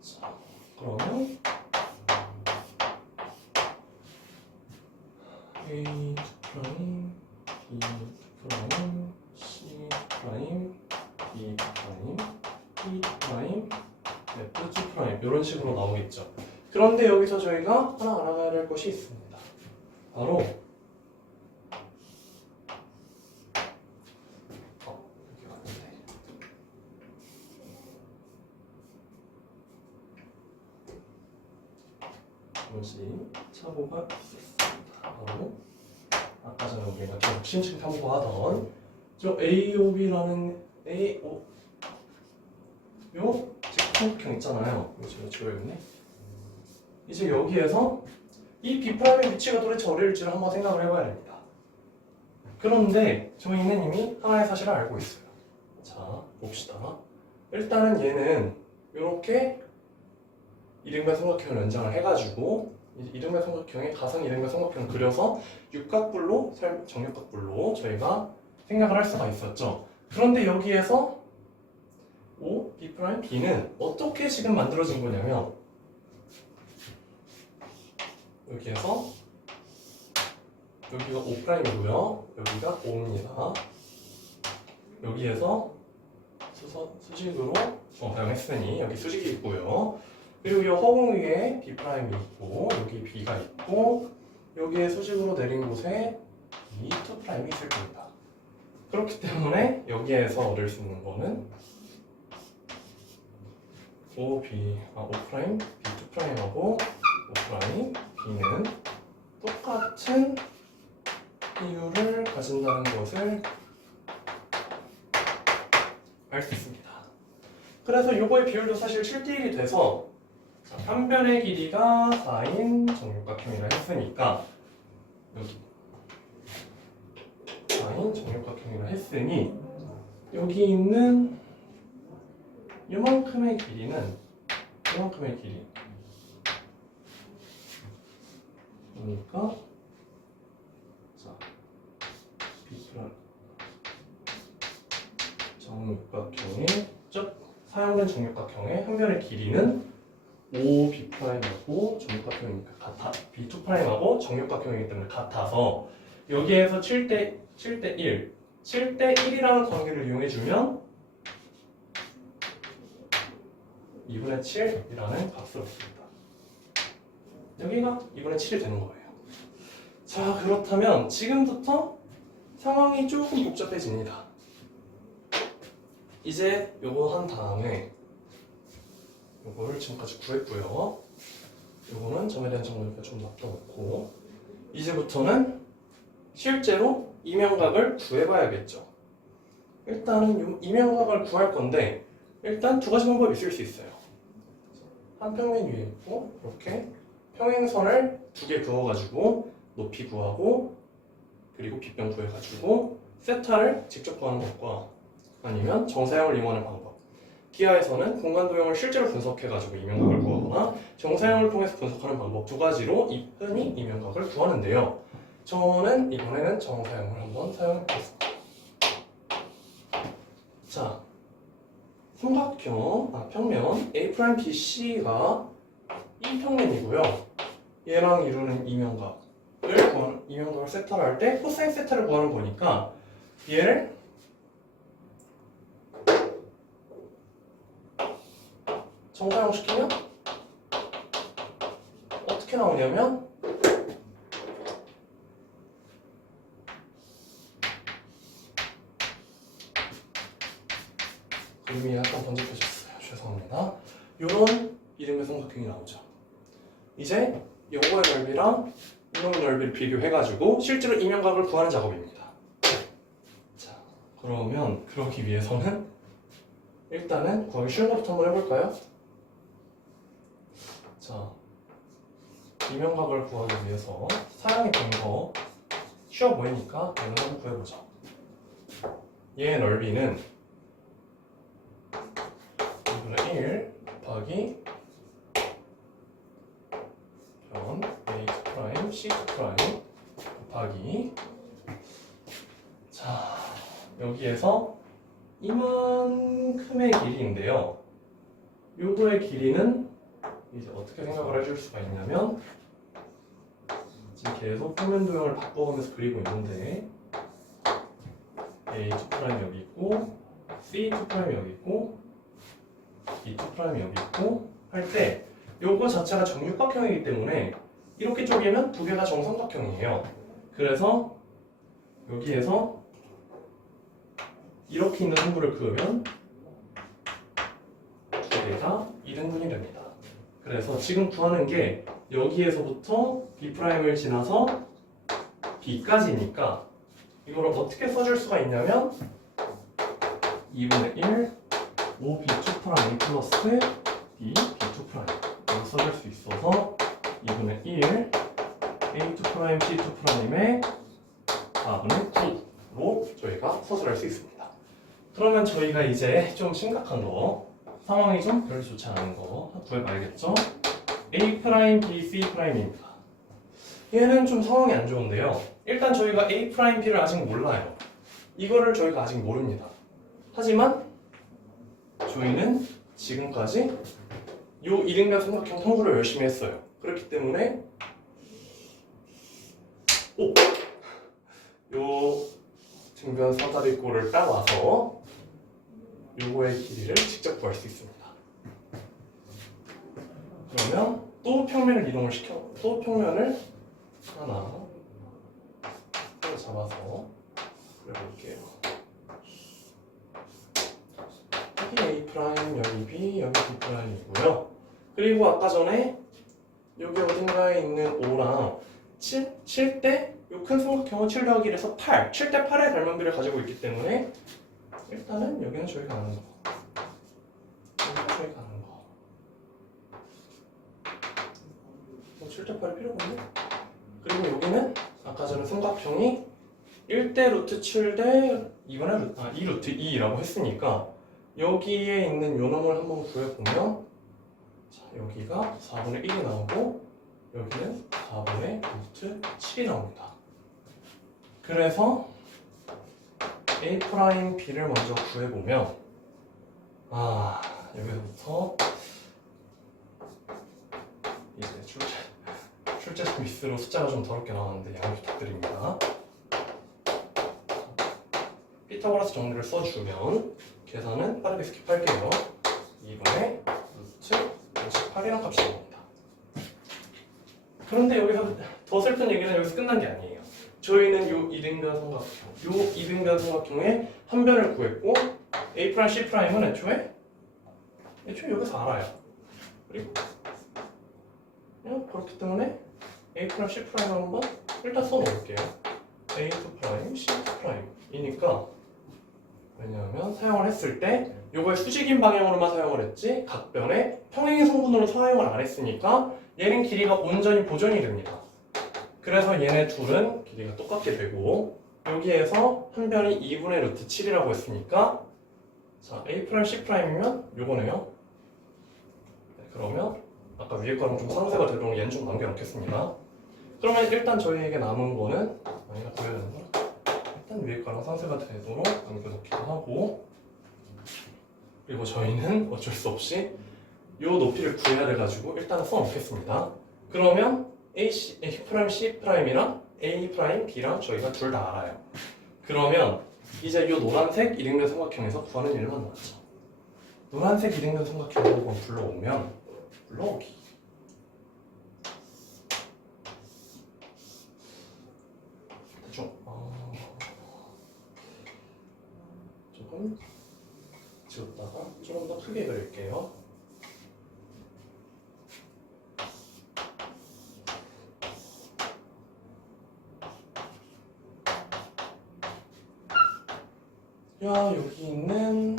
자, 그러면 A 프라임, B 프라임, C 프라임, D 프라임, E 프라임, F 프라임 이런 식으로 나오겠죠. 그런데 여기서 저희가 하나 알아가야 될 것이 있습니다. 바로 차고가 있었습니다. 바로 아까 전에 우리가 계속 심층 탐구하던 저 AOB라는 요 직각삼각형 있잖아요. 이거 제가 지워야겠네. 이제 여기에서 이 B'의 위치가 도대체 어디일지를 한번 생각을 해봐야 됩니다. 그런데 저희는 이미 하나의 사실을 알고 있어요. 자, 봅시다. 일단은 얘는 이렇게 이등변 삼각형을 연장을 해가지고 이등변 삼각형에 가상 이등변 삼각형을 그려서 육각불로 정육각불로 저희가 생각을 할 수가 있었죠. 그런데 여기에서 O, B', B는 어떻게 지금 만들어진 거냐면 여기에서 여기가 O'이고요. 여기가 O입니다. 여기에서 수직으로 사용했으니 여기 수직이 있고요. 그리고 이 허공 위에 B' 있고 여기 B가 있고 여기에 수직으로 내린 곳에 이 2'이 있을 겁니다. 그렇기 때문에 여기에서 얻을 수 있는 거는 O, B, O', B'2'하고 O', B는 똑같은 비율을 가진다는 것을 알 수 있습니다. 그래서 이거의 비율도 사실 7대1이 돼서 한 변의 길이가 4인 정육각형이라 했으니까 여기 4인 정육각형이라 했으니 여기 있는 이만큼의 길이는 이만큼의 길이 그러니까 자 B' 정육각형의 사용된 정육각형의 한 변의 길이는 OB'하고 정육각형이니까 같아 B'2'하고 정육각형이기 때문에 같아서 여기에서 7대1 7대1이라는 관계를 이용해주면 2분의 7이라는 값을 얻습니다. 여기가 2분의 7이 되는 거예요. 자, 그렇다면 지금부터 상황이 조금 복잡해집니다. 이제 요거 한 다음에 요거를 지금까지 구했고요. 요거는 점에 대한 정보니까 좀 놔둬놓고 이제부터는 실제로 이면각을 구해봐야겠죠. 일단은 이면각을 구할 건데 일단 두 가지 방법이 있을 수 있어요. 한 평면 위에 있고 이렇게 평행선을 두 개 그어가지고 높이 구하고 그리고 빗변 구해가지고 세타를 직접 구하는 것과 아니면 정사형을 이용하는 방법. 기하에서는 공간 도형을 실제로 분석해가지고 이면각을 구하거나 정사형을 통해서 분석하는 방법 두 가지로 흔히 이면각을 구하는데요. 저는 이번에는 정사형을 한번 사용해보겠습니다. 자, 평면 A'BC가 이 평면이고요. 얘랑 이루는 이면각을 세타를 할 때 코사인 세타를 구하는 거니까 얘를 정사형 시키면 어떻게 나오냐면 그림이 약간 번쩍해졌어요. 죄송합니다. 이런 이등변 삼각형이 나오죠. 이제 요거의 넓이랑 이놈의 넓이를 비교해가지고 실제로 이면각을 구하는 작업입니다. 자, 그러면 그러기 위해서는 일단은 구하기 쉬운 것부터 한번 해볼까요? 자, 이면각을 구하기 위해서 사용이 된 거 쉬워 보이니까 얘는 한번 구해보자. 얘의 넓이는 2분의 1 곱하기 변 A', C' 곱하기 자, 여기에서 이만큼의 길이인데요. 요거의 길이는 이제 어떻게 생각을 해줄 수가 있냐면 지금 계속 평면 도형을 바꿔가면서 그리고 있는데 A'' 여기 있고 C'' 여기 있고 B'' 여기 있고 할 때 요거 자체가 정육각형이기 때문에 이렇게 쪼개면 두 개가 정삼각형이에요. 그래서 여기에서 이렇게 있는 승부를 그으면 두 개가 이등분이 됩니다. 그래서 지금 구하는 게 여기에서부터 B'을 지나서 B까지니까 이걸 어떻게 써줄 수가 있냐면 2분의 1 5B'A 플러스 B, B'2 이걸 써줄 수 있어서 2분의 1 A2', C2'의 4분의 9로 저희가 서술할 수 있습니다. 그러면 저희가 이제 좀 심각한 거, 상황이 좀 별로 좋지 않은 거 구해봐야겠죠? A 프라임 B C 프라임입니다. 얘는 좀 상황이 안 좋은데요. 일단 저희가 A 프라임 B를 아직 몰라요. 이거를 저희가 아직 모릅니다. 하지만 저희는 지금까지 요 이등변 삼각형 탐구를 열심히 했어요. 그렇기 때문에 요 등변 사다리꼴을 따라서 요거의 길이를 직접 구할 수 있습니다. 그러면 또 평면을 이동을 시켜, 또 평면을 하나 또 잡아서 그려볼게요. 여기 A 프라임, 여기 B, 여기 B 프라임이고요. 그리고 아까 전에 여기 어딘가에 있는 O랑 칠 때 이 큰 삼각형은 7 더하기 1에서 8, 7대 8의 닮은비를 가지고 있기 때문에 일단은 여기는 저희가 아는 거, 여기는 저희가 아는 거. 7대 8이 필요가 없네. 그리고 여기는 아까 전에 삼각형이 1대 루트 7대 2분의 2 루트 2라고 했으니까 여기에 있는 요 놈을 한번 구해보면, 자, 여기가 4분의 1이 나오고 여기는 4분의 루트 7이 나옵니다. 그래서 A 프라임 B를 먼저 구해보면, 여기서부터 이제 출제자 미스로 숫자가 좀 더럽게 나왔는데 양해 부탁드립니다. 피타고라스 정리를 써주면 계산은 빠르게 스킵할게요. 2분의 루트 58이란 값이 나옵니다. 그런데 여기서 더 슬픈 얘기는 여기서 끝난 게 아니에요. 저희는 요 이등변 삼각형의 한 변을 구했고 A 프라임 C 프라임은 애초에 여기서 알아요. 그리고 그냥 그렇기 때문에 A 프라임 C 프라임을 한번 일단 써놓을게요. A2 프라임 C2 프라임이니까, 왜냐하면 사용을 했을 때 요걸 수직인 방향으로만 사용을 했지 각변에 평행 성분으로 사용을 안 했으니까 얘는 길이가 온전히 보존이 됩니다. 그래서 얘네 둘은 길이가 똑같게 되고, 여기에서 한 변이 2분의 루트 7이라고 했으니까, 자, A 프라임 C 프라임이면 요거네요. 네, 그러면 아까 위에 거랑 좀 상세가 되도록 얘는 좀 남겨놓겠습니다. 그러면 일단 저희에게 남은 거는 아니가 보여야 되는 거라, 일단 위에 거랑 상세가 되도록 남겨놓기도 하고, 그리고 저희는 어쩔 수 없이 요 높이를 구해야 돼가지고 일단 써놓겠습니다. 그러면 A 프라임 C 프라임이랑 A 프라임 B랑 저희가 둘 다 알아요. 그러면 이제 요 노란색 이등변 삼각형에서 구하는 일만 남았죠. 노란색 이등변 삼각형을 한번 불러오면, 불러오기. 대충 조금 지웠다가 조금 더 크게 그릴게요. 여기 있는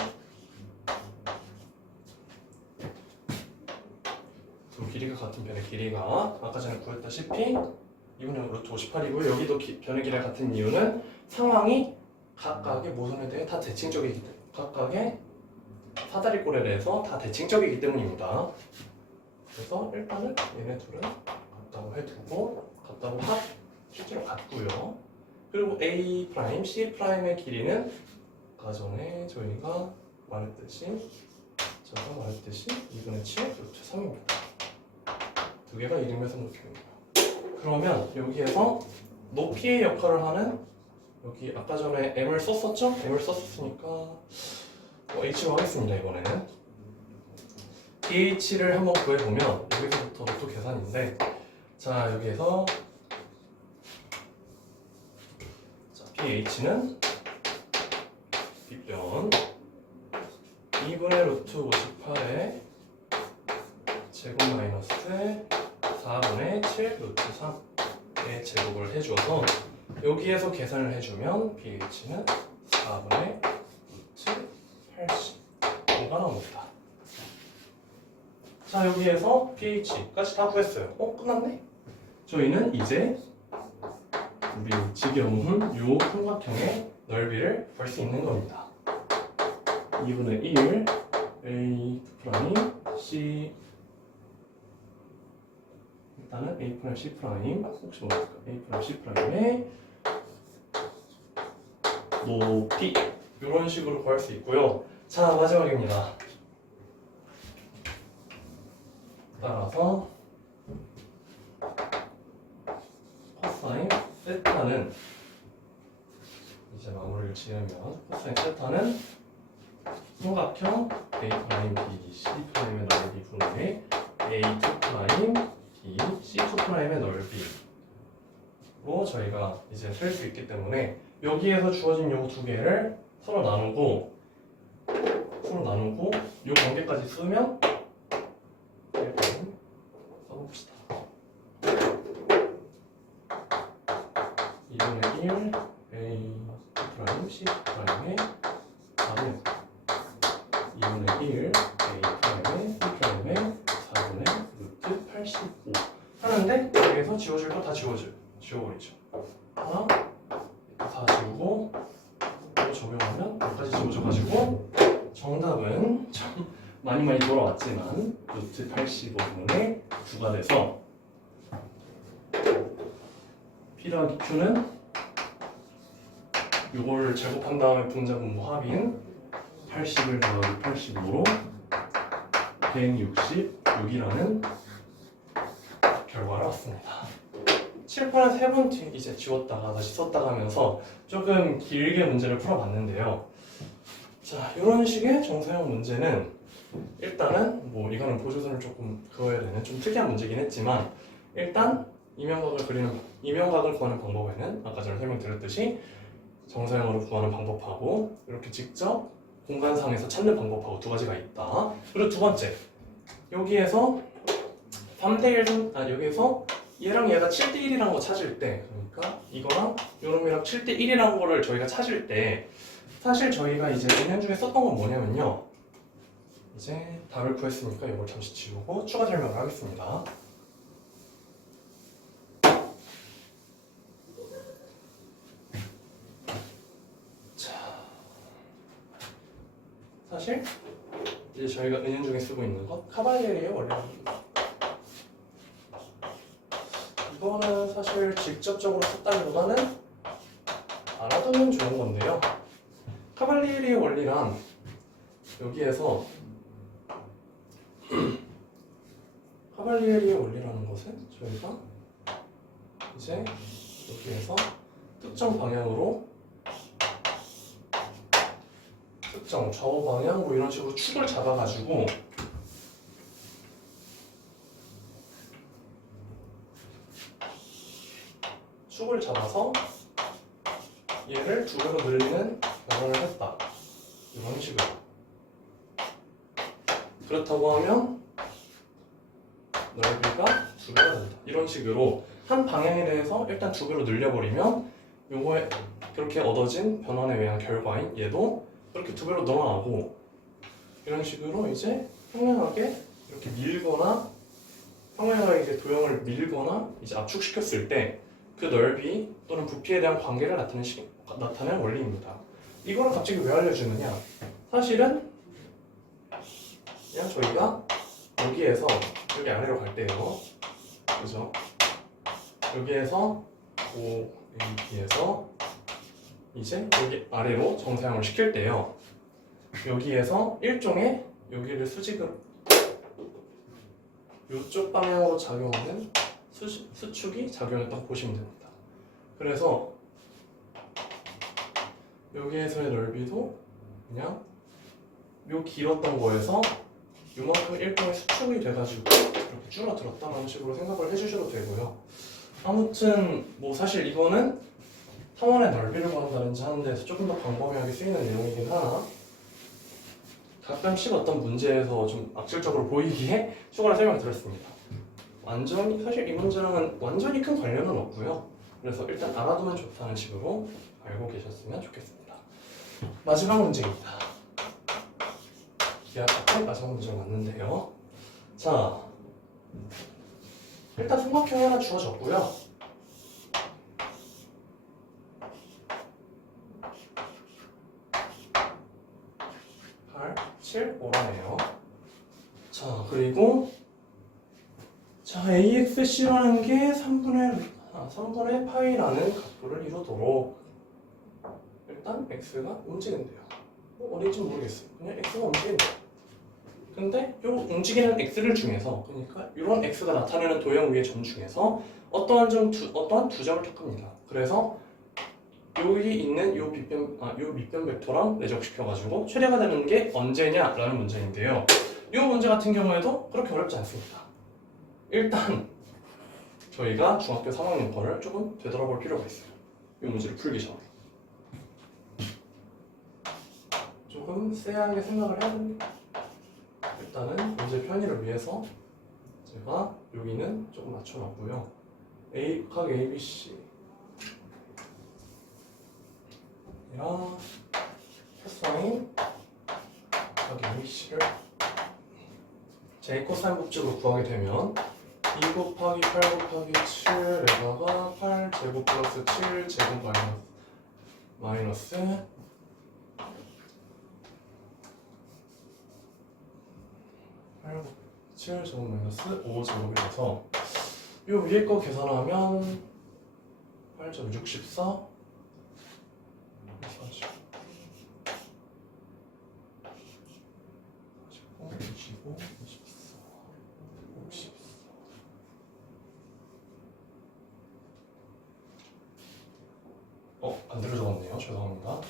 두 길이가 같은 변의 길이가 아까 전에 구했다시피 2분의 루트 58이고요. 여기도 변의 길이가 같은 이유는 상황이 각각의 모선에 대해 다 대칭적이기 때문에, 각각의 사다리꼴에 대해서 다 대칭적이기 때문입니다. 그래서 일단은 얘네 둘은 같다고 해두고, 같다고 실제로 같고요. 그리고 A 프라임, C 프라임의 길이는 아까 전에 저희가 말했듯이 2분의 7 루트 3입니다. 두 개가 이등변 삼각형입니다. 그러면 여기에서 높이의 역할을 하는, 여기 아까 전에 M을 썼었죠? M을 썼으니까 H로 하겠습니다. 이번에는 pH를 한번 구해보면 여기서부터 또 계산인데, 자, 여기에서 자, pH는 빗변 2분의 루트 58에 제곱 마이너스 4분의 7 루트 3의 제곱을 해줘서 여기에서 계산을 해주면 pH는 4분의 루트 80가 나옵니다. 자, 여기에서 pH까지 다 구했어요. 끝났네? 저희는 이제 우리 지겨운 요 삼각형의 넓이를 볼 수 있는 겁니다. 2분의 1 A 프라임 C 일단은 A 프라임 C 프라임 혹시 모르니까 A 프라임 C 프라임의 높이 이런 식으로 구할 수 있고요. 자, 마지막입니다. 따라서 코사인 세타는 이제 마무리를 지으면 코사인 세타는 삼각형 A 프라임 B C 프라임의 넓이 분의 A2 프라임 B C2 프라임의 넓이로 저희가 이제 셀 수 있기 때문에 여기에서 주어진 요 두 개를 서로 나누고 요 관계까지 쓰면 일단 써봅시다. 2분의 1 A 프라임 C 프라임의 4분의 2분의 1 A 프라임의 C 프라임의 4분의 루트 85 하는데 여기에서 지워질 거 다 지워버리죠. 하나 다 지우고 이거 적용하면 여기까지 지워져가지고 정답은 참 많이 돌아왔지만 루트 85분의 9가 돼서 P 더하기 Q는 이걸 제곱한 다음에 분자분모 합인 81 더하기 85로 166이라는 결과를 얻습니다. 칠판을 3번 이제 지웠다가 다시 썼다가 하면서 조금 길게 문제를 풀어봤는데요. 자, 이런 식의 정사형 문제는 일단은 뭐 이거는 보조선을 조금 그어야 되는 좀 특이한 문제긴 했지만 일단 이명각을 구하는 방법에는 아까 전에 설명드렸듯이 정사형으로 구하는 방법하고 이렇게 직접 공간상에서 찾는 방법하고 두 가지가 있다. 그리고 두 번째, 여기에서 3대1, 여기에서 얘랑 얘가 7대1이라는 거 찾을 때, 그러니까 이거랑 요놈이랑 7대1이라는 거를 저희가 찾을 때 사실 저희가 이제 은연중에 썼던 건 뭐냐면요, 이제 답을 구했으니까 이걸 잠시 지우고 추가 설명을 하겠습니다. 사실 이제 저희가 은연중에 쓰고 있는 것 카발리에리의 원리입니다. 이거는 사실 직접적으로 썼다기보다는 알아두면 좋은 건데요. 카발리에리의 원리란 여기에서 카발리에리의 원리라는 것은 저희가 이제 여기에서 특정 방향으로 특정 좌우 방향 뭐 이런 식으로 축을 잡아가지고 축을 잡아서 얘를 두 배로 늘리는 변화를 했다. 이런 식으로. 그렇다고 하면 넓이가 두 배가 된다. 이런 식으로 한 방향에 대해서 일단 두 배로 늘려버리면 요거에 그렇게 얻어진 변환에 의한 결과인 얘도 그렇게 두 배로 늘어나고 이런 식으로 이제 평면하게 이렇게 밀거나 평면하게 이제 도형을 밀거나 이제 압축시켰을 때 그 넓이 또는 부피에 대한 관계를 나타내는 원리입니다. 이거를 갑자기 왜 알려주느냐? 사실은 그냥 저희가 여기에서 여기 아래로 갈 때요, 그죠? 여기에서 OAB에서 이제 여기 아래로 정사형을 시킬 때요, 여기에서 일종의 여기를 수직으로 이쪽 방향으로 작용하는 수축이 작용했다고 보시면 됩니다. 그래서 여기에서의 넓이도 그냥 요 길었던 거에서 요만큼 일종의 수축이 돼가지고 이렇게 줄어들었다는 식으로 생각을 해주셔도 되고요. 아무튼 뭐 사실 이거는 타원의 넓이를 구한다든지 하는 데서 조금 더 광범위하게 쓰이는 내용이긴 하나 가끔씩 어떤 문제에서 좀 악질적으로 보이기에 추가로 설명드렸습니다. 완전히 사실 이 문제랑은 완전히 큰 관련은 없고요. 그래서 일단 알아두면 좋다는 식으로 알고 계셨으면 좋겠습니다. 마지막 문제입니다. 기하 같은 마지막 문제가 맞는데요. 자, 일단 삼각형이 하나 주어졌고요. 7, 5라네요. 자, 그리고 자, AXC라는 게 3분의 파이라는 각도를 이루도록 일단 X가 움직인대요. 어딘지 모르겠어요. 그냥 X가 움직인대요. 근데 이 움직이는 X를 중에서, 그러니까 이런 X가 나타내는 도형 위의 점 중에서 어떠한 두 점을 톡합니다. 그래서 여기 있는 요 밑변 벡터랑 내적시켜가지고 최대가 되는 게 언제냐라는 문제인데요. 이 문제 같은 경우에도 그렇게 어렵지 않습니다. 일단 저희가 중학교 3학년 거를 조금 되돌아볼 필요가 있어요. 이 문제를 풀기 전에 조금 세하게 생각을 해야 됩니다. 일단은 문제 편의를 위해서 제가 여기는 조금 낮춰놨고요. 각 ABC 이랑 코사인 각 ABC를 제 코사인 법칙으로 구하게 되면 2 곱하기 8 곱하기 7에다가 8 제곱 플러스 7 제곱 마이너스 8 7 제곱 마이너스 5 제곱이 돼서 이 위에 거 계산하면 8 제곱 64 40 45 25 24 54 반대로 적었네요. 죄송합니다.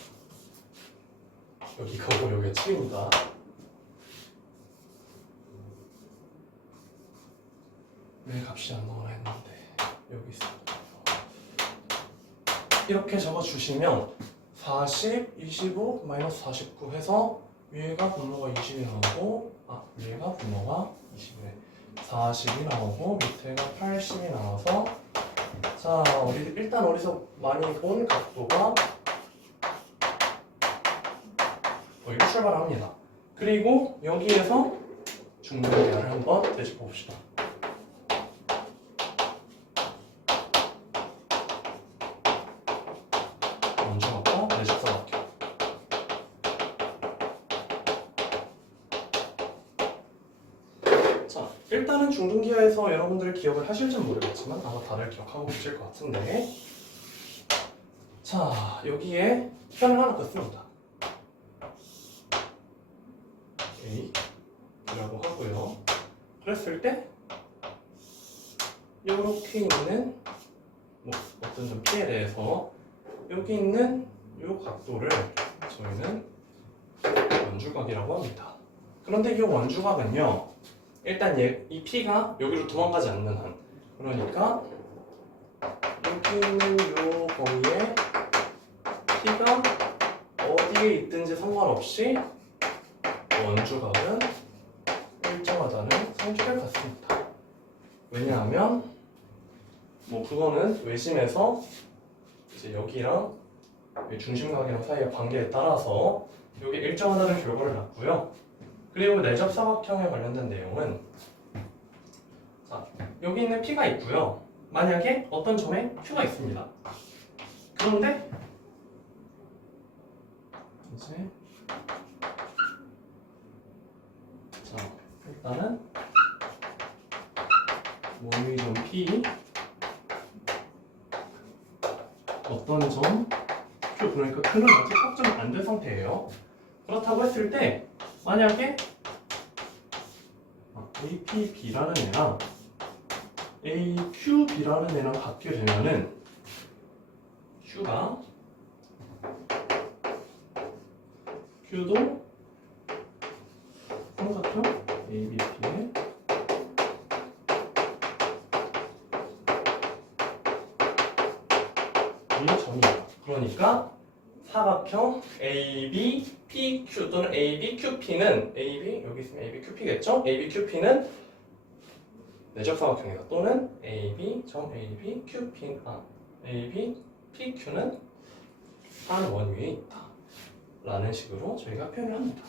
여기가 5, 여기가 7입니다. 왜 값이 안 나오나 했는데 여기 있습니다. 이렇게 적어주시면 40, 25, 마이너스 49 해서 위에가 분모가 20이 나오고 위에가 분모가 20이래 40이 나오고 밑에가 80이 나와서 자, 일단 어디서 많이 본 각도가 여기로 출발합니다. 그리고 여기에서 중간계를 한번 되짚어 봅시다. 원주각과 내접사각형. 자, 일단은 중등기하에서 여러분들 기억을 하실지 모르겠지만 아마 다들 기억하고 계실 것 같은데, 자, 여기에 편을 하나 긋습니다. A라고 하고요. 그랬을 때 이렇게 있는 어떤 좀 P에 대해서 여기 있는 이 각도를 저희는 원주각이라고 합니다. 그런데 이 원주각은요, 일단 이 P가 여기로 도망가지 않는 한, 그러니까 여기 있는 이 범위에 P가 어디에 있든지 상관없이 원주각은 일정하다는 성질을 갖습니다. 왜냐하면 그거는 외심에서 이제 여기랑 중심각이랑 사이의 관계에 따라서 여기 일정하다는 결과를 낳고요. 그리고 내접사각형에 관련된 내용은, 자, 여기 있는 P가 있고요. 만약에 어떤 점에 Q가 있습니다. 그런데 이제 자, 일단은 원위점 P 어떤 점 Q, 그러니까 Q는 아직 확정이 안 된 상태예요. 그렇다고 했을 때 만약에 APB라는 애랑 AQB라는 애랑 같게 되면은 Q가 Q도 삼각형 ABP의 이 점이에요. 그러니까 사각형 AB, PQ 또는 AB, QP는 여기 있으면 AB, QP겠죠? AB, QP는 내접사각형이다. 또는 AB, AB, QP, AB, PQ는 한 원 위에 있다. 라는 식으로 저희가 표현을 합니다.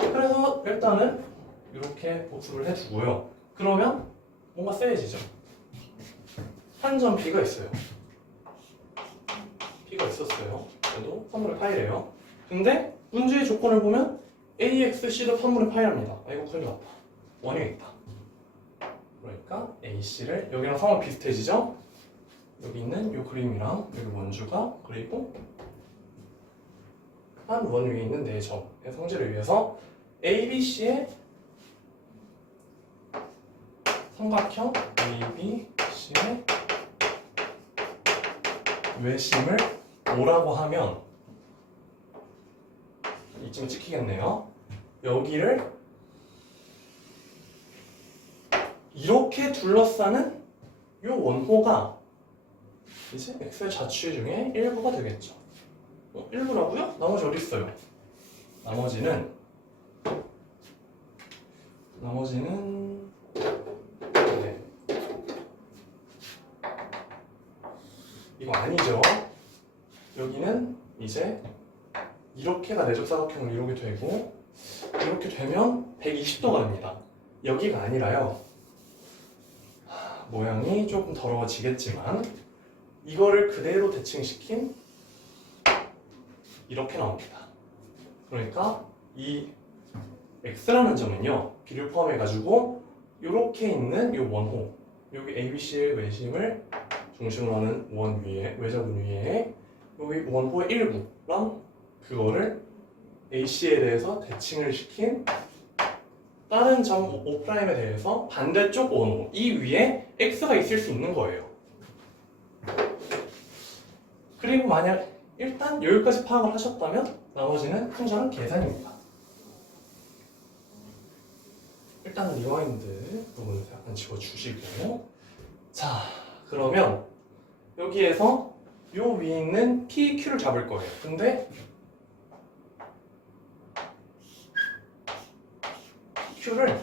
그래서 일단은 이렇게 복습을 해주고요. 그러면 뭔가 세해지죠. 한 점 B가 있어요. B가 있었어요. 그래도 3분의 파이래요. 근데 문제의 조건을 보면 AXC도 판문의 파이랍니다. 아, 이거 큰일 났다. 원이 있다. 그러니까 AC를 여기랑 상황 비슷해지죠? 여기 있는 이 그림이랑 여기 원주가 그리고 한 원 위에 있는 4점의 성질을 위해서 ABC의 삼각형 ABC의 외심을 O라고 하면 이쯤에 찍히겠네요. 여기를 이렇게 둘러싸는 이 원호가 이제 X의 자취 중에 일부가 되겠죠. 일부라고요? 나머지 어디 있어요? 나머지는 네. 이거 아니죠. 여기는 이제 이렇게가 내접사각형을 이루게 되고 이렇게 되면 120도가 됩니다. 여기가 아니라요. 모양이 조금 더러워지겠지만 이거를 그대로 대칭시킨 이렇게 나옵니다. 그러니까 이 X라는 점은요, B를 포함해가지고 이렇게 있는 이 원호, 여기 ABC의 외심을 중심으로 하는 원 위에, 외접은 위에 여기 원호의 일부랑 그거를 AC에 대해서 대칭을 시킨 다른 점 O'에 대해서 반대쪽 원호, 이 위에 X가 있을 수 있는 거예요. 그리고 만약 일단 여기까지 파악을 하셨다면 나머지는 순전한 계산입니다. 일단 리와인드 부분을 약간 지워주시고, 자, 그러면 여기에서 요 위에 있는 PQ를 잡을 거예요. 근데 Q를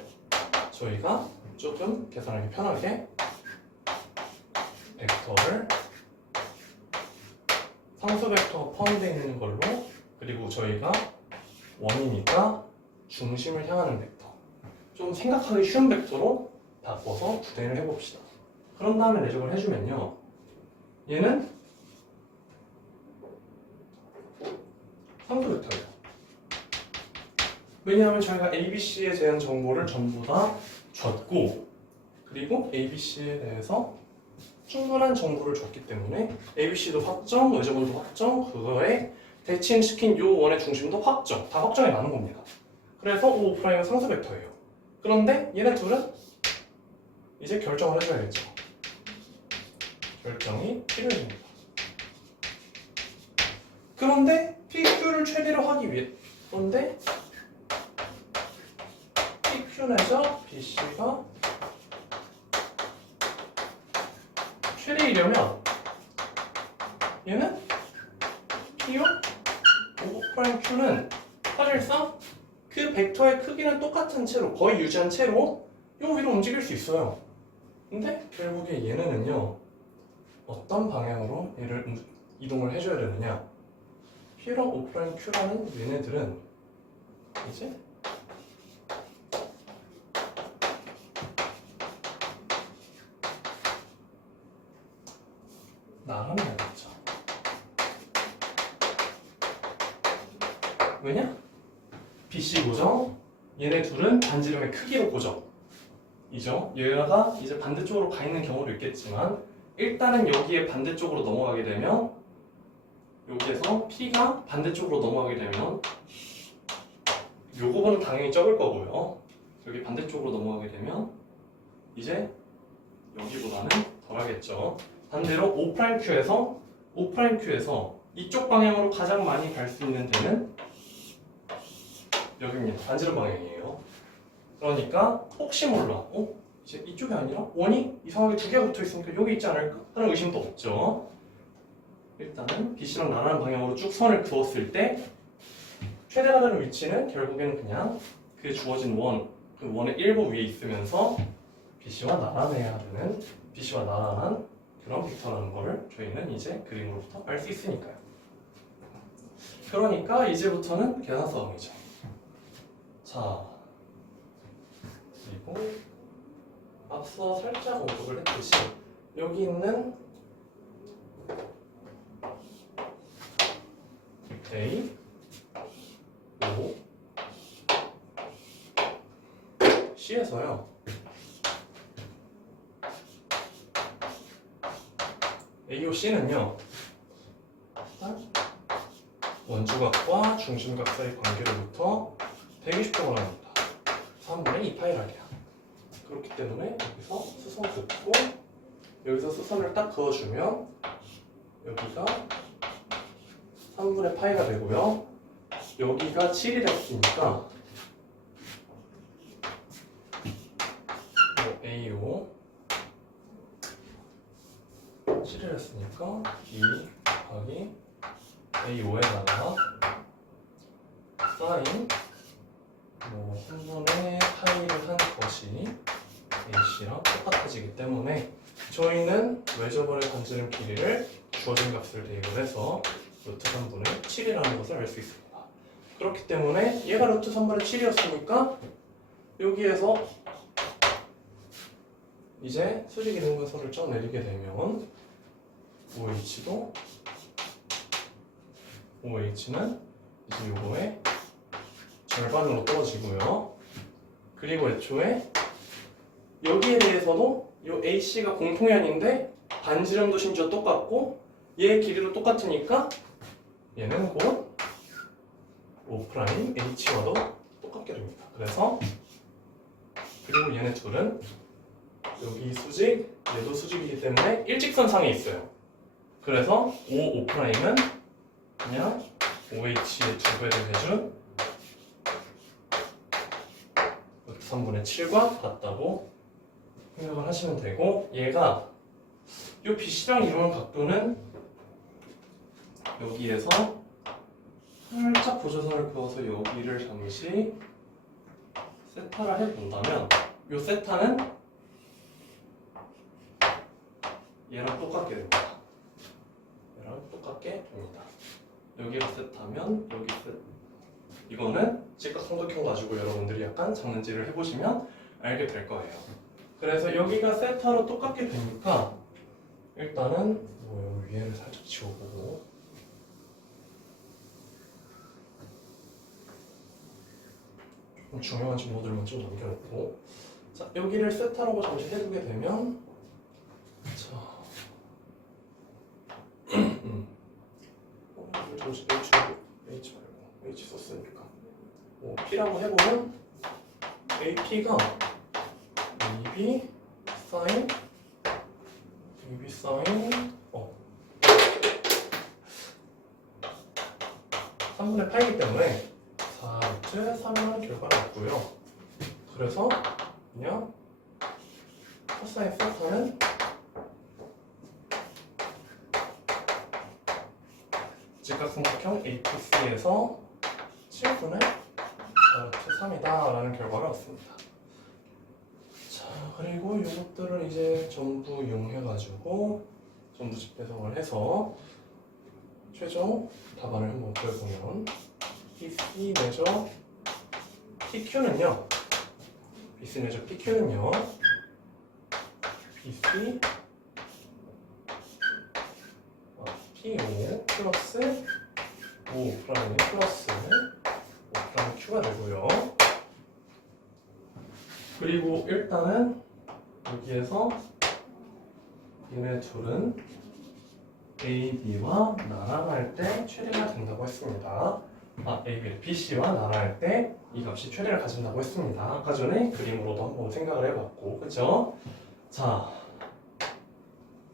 저희가 조금 계산하기 편하게 벡터를 상수 벡터가 포함되어 있는 걸로, 그리고 저희가 원이니까 중심을 향하는 벡터, 좀 생각하기 쉬운 벡터로 바꿔서 구현을 해봅시다. 그런 다음에 내적을 해주면요, 얘는 상수 벡터예요. 왜냐하면 저희가 ABC에 대한 정보를 전부 다 줬고, 그리고 ABC에 대해서 충분한 정보를 줬기 때문에 ABC도 확정, 외접원도 확정, 그거에 대칭시킨 요 원의 중심도 확정, 다 확정이 나는 겁니다. 그래서 O'은 상수 벡터예요. 그런데 얘네 둘은 이제 결정을 해줘야겠죠. 결정이 필요해집니다. 그런데 PQ를 최대로 하기 위해, 그런데 PQ 내서 BC가 최대이려면 얘는 P요 O'Q는 사실상 그 벡터의 크기는 똑같은 채로, 거의 유지한 채로 요 위로 움직일 수 있어요. 근데 결국에 얘네는요, 어떤 방향으로 얘를 이동을 해줘야 되느냐, P랑 O'Q라는 얘네들은 이제 나가면 되겠죠. 왜냐? BC 고정, 얘네 둘은 반지름의 크기로 고정이죠. 얘가 이제 반대쪽으로 가 있는 경우도 있겠지만 일단은 여기에 반대쪽으로 넘어가게 되면, 여기에서 P가 반대쪽으로 넘어가게 되면 요 부분은 당연히 적을 거고요. 여기 반대쪽으로 넘어가게 되면 이제 여기보다는 덜하겠죠. 반대로 O'Q에서 이쪽 방향으로 가장 많이 갈 수 있는 데는 여기입니다. 반지름 방향이에요. 그러니까 혹시 몰라, 이제 이쪽이 아니라 원이 이상하게 두 개가 붙어 있으니까 여기 있지 않을까 하는 의심도 없죠. 일단은 BC랑 나라는 방향으로 쭉 선을 그었을 때 최대가 되는 위치는 결국에는 그냥 그 주어진 원, 그 원의 일부 위에 있으면서 BC와 나란해야 되는, BC와 나란한 그런 벡터라는 거를 저희는 이제 그림으로부터 알 수 있으니까요. 그러니까 이제부터는 계산 싸움이죠. 자, 그리고 앞서 살짝 언급을 했듯이 여기 있는 A, O, AOC에서요. AOC는요. 원주각과 중심각 사이 관계로부터 120도가 나옵니다. 3분의 2파이 락이야. 그렇기 때문에 여기서 수선 긋고 여기서 수선을 딱 그어주면 여기가 3분의 파이가 되고요. 여기가 7이라 했으니까 AO 7을 했으니까 2 곱하기 A5에다가 사인 3분의 파이를 한 것이 AC랑 똑같아지기 때문에 저희는 외접원의 반지름 길이를 주어진 값을 대입을 해서 루트 3분의 7이라는 것을 알 수 있습니다. 그렇기 때문에 얘가 루트 3분의 7이었으니까 여기에서 이제 수직 이등분선을 쫙 내리게 되면 OH는 이제 요거의 절반으로 떨어지고요. 그리고 애초에 여기에 대해서도 요 AC가 공통연인데 반지름도 심지어 똑같고 얘의 길이도 똑같으니까 얘는 곧 O'H와도 똑같게 됩니다. 그래서 그리고 얘네 둘은 여기 수직, 얘도 수직이기 때문에 일직선상에 있어요. 그래서 O'은 그냥 OH의 2배를 해준 루트 3분의 7과 같다고 생각을 하시면 되고 얘가 이 BC랑 이루는 각도는 여기에서 살짝 보조선을 그어서 여기를 잠시 세타를 해본다면 이 세타는 얘랑 똑같게 됩니다. 얘랑 똑같게 됩니다. 여기가 세타면 여기 세타. 이거는 직각삼각형 가지고 여러분들이 약간 장난질을 해보시면 알게 될 거예요. 그래서 여기가 세타로 똑같게 되니까 일단은 여기 위에를 살짝 지워보고 조금 중요한 정보들만 좀 남겨놓고 자 여기를 세타라고 잠시 해두게 되면 자 잠시 H 말고 H 썼으니까 P라고 해보면 AP가 AB 사인 3분의 8이기 때문에 4루트 3이라는 결과를 얻고요. 그래서 그냥 코사인 세타는 직각삼각형 APC에서 7분의 4루트 3이다 라는 결과를 얻습니다. 자 그리고 이것들을 이제 전부 이용해가지고 전부 집배성을 해서 최종 답안을 한번 구해보면 BC 내저 PQ는요 BC 내저 PQ는요 BC P5 플러스 5 프라임 플러스 5 프라임 Q가 되고요. 그리고 일단은 여기에서 얘네 둘은 AB와 나란할 때 최대가 된다고 했습니다. BC와 나란할 때 이 값이 최대를 가진다고 했습니다. 아까 전에 그림으로도 한번 생각을 해봤고, 그쵸? 자,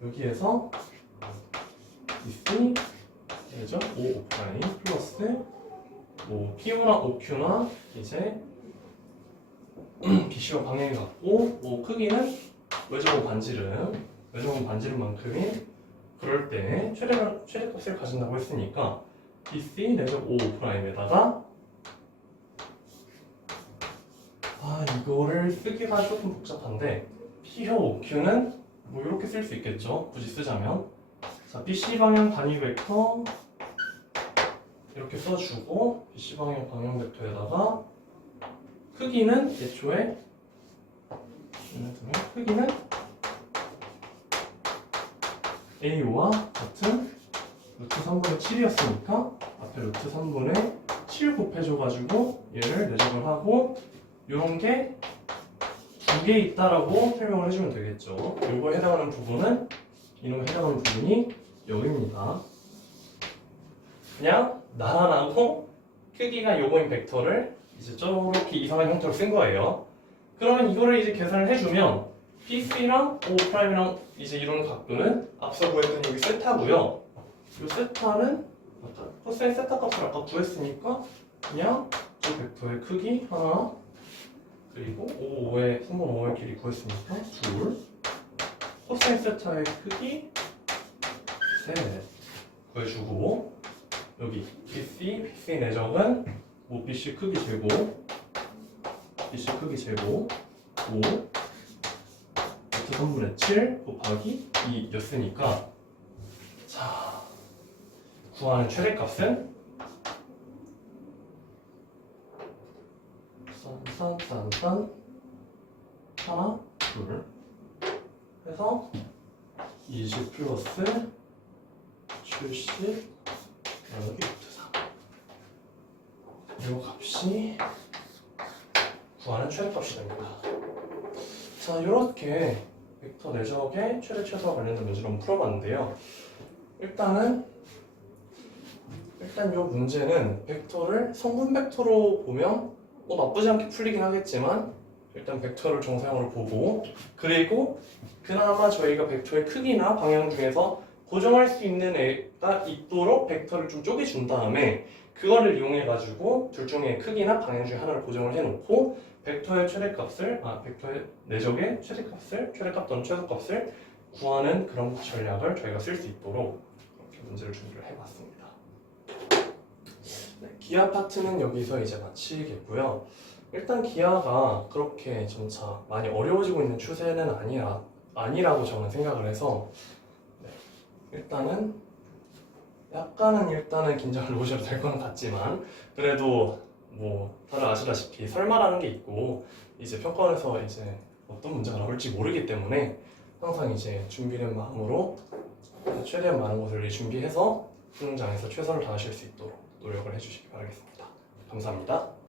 여기에서 BC, 그죠? O' 플러스 P나 OQ나 이제 BC와 방향이 같고, 크기는 외접원 반지름만큼인 그럴 때 최대값을 가진다고 했으니까 BC 내적 O'에다가 이거를 쓰기가 조금 복잡한데 P효 OQ는 뭐 이렇게 쓸 수 있겠죠. 굳이 쓰자면 자 BC 방향 단위 벡터 이렇게 써주고 BC 방향 방향 벡터에다가 크기는 애초에 크기는 A와 같은 루트 3분의 7이었으니까 앞에 루트 3분의 7 곱해줘가지고 얘를 내적을 하고 요런 게 두 개 있다라고 설명을 해주면 되겠죠. 요거에 해당하는 부분은 이놈에 해당하는 부분이 여기입니다. 그냥 나란하고 크기가 요거인 벡터를 이제 저렇게 이상한 형태로 쓴 거예요. 그러면 이거를 이제 계산을 해주면 P3랑 O'이랑 이제 이루는 각도는 앞서 구했던 여기 세타고요. 요 세타는 코사인 세타 값을 아까 구했으니까 그냥 저 벡터의 크기 하나 그리고 5의 승분 5의 길이 구했으니까 둘 코사인 세타의 크기 셋 구해주고 여기 BC 내적은 뭐 BC 크기 제곱 BC 크기 제곱 5 루트 3분의 7 곱하기 2였으니까 자 구하는 최대값은 딴 하나 둘 해서 20 플러스 70 나누기 루트 3 이 값이 구하는 최대값이 됩니다. 자 이렇게 벡터 내적의 최대 최소와 관련된 문제를 한번 풀어봤는데요. 일단 이 문제는 벡터를 성분 벡터로 보면 나쁘지 않게 풀리긴 하겠지만 일단 벡터를 정사형으로 보고 그리고 그나마 저희가 벡터의 크기나 방향 중에서 고정할 수 있는 애가 있도록 벡터를 좀 쪼개준 다음에 그거를 이용해 가지고 둘 중에 크기나 방향 중에 하나를 고정을 해놓고 벡터의 최대값을 벡터의 내적의 최대값 또는 최소값을 구하는 그런 전략을 저희가 쓸 수 있도록 이렇게 문제를 준비를 해봤습니다. 네, 기하 파트는 여기서 이제 마치겠고요. 일단 기하가 그렇게 점차 많이 어려워지고 있는 추세는 아니라고 저는 생각을 해서 일단은 약간은 긴장을 놓으셔도 될 것 같지만 그래도 뭐 다들 아시다시피 설마라는 게 있고 이제 평가원에서 이제 어떤 문제가 나올지 모르기 때문에 항상 이제 준비된 마음으로 최대한 많은 것을 준비해서 수능장에서 최선을 다하실 수 있도록 노력을 해주시기 바라겠습니다. 감사합니다.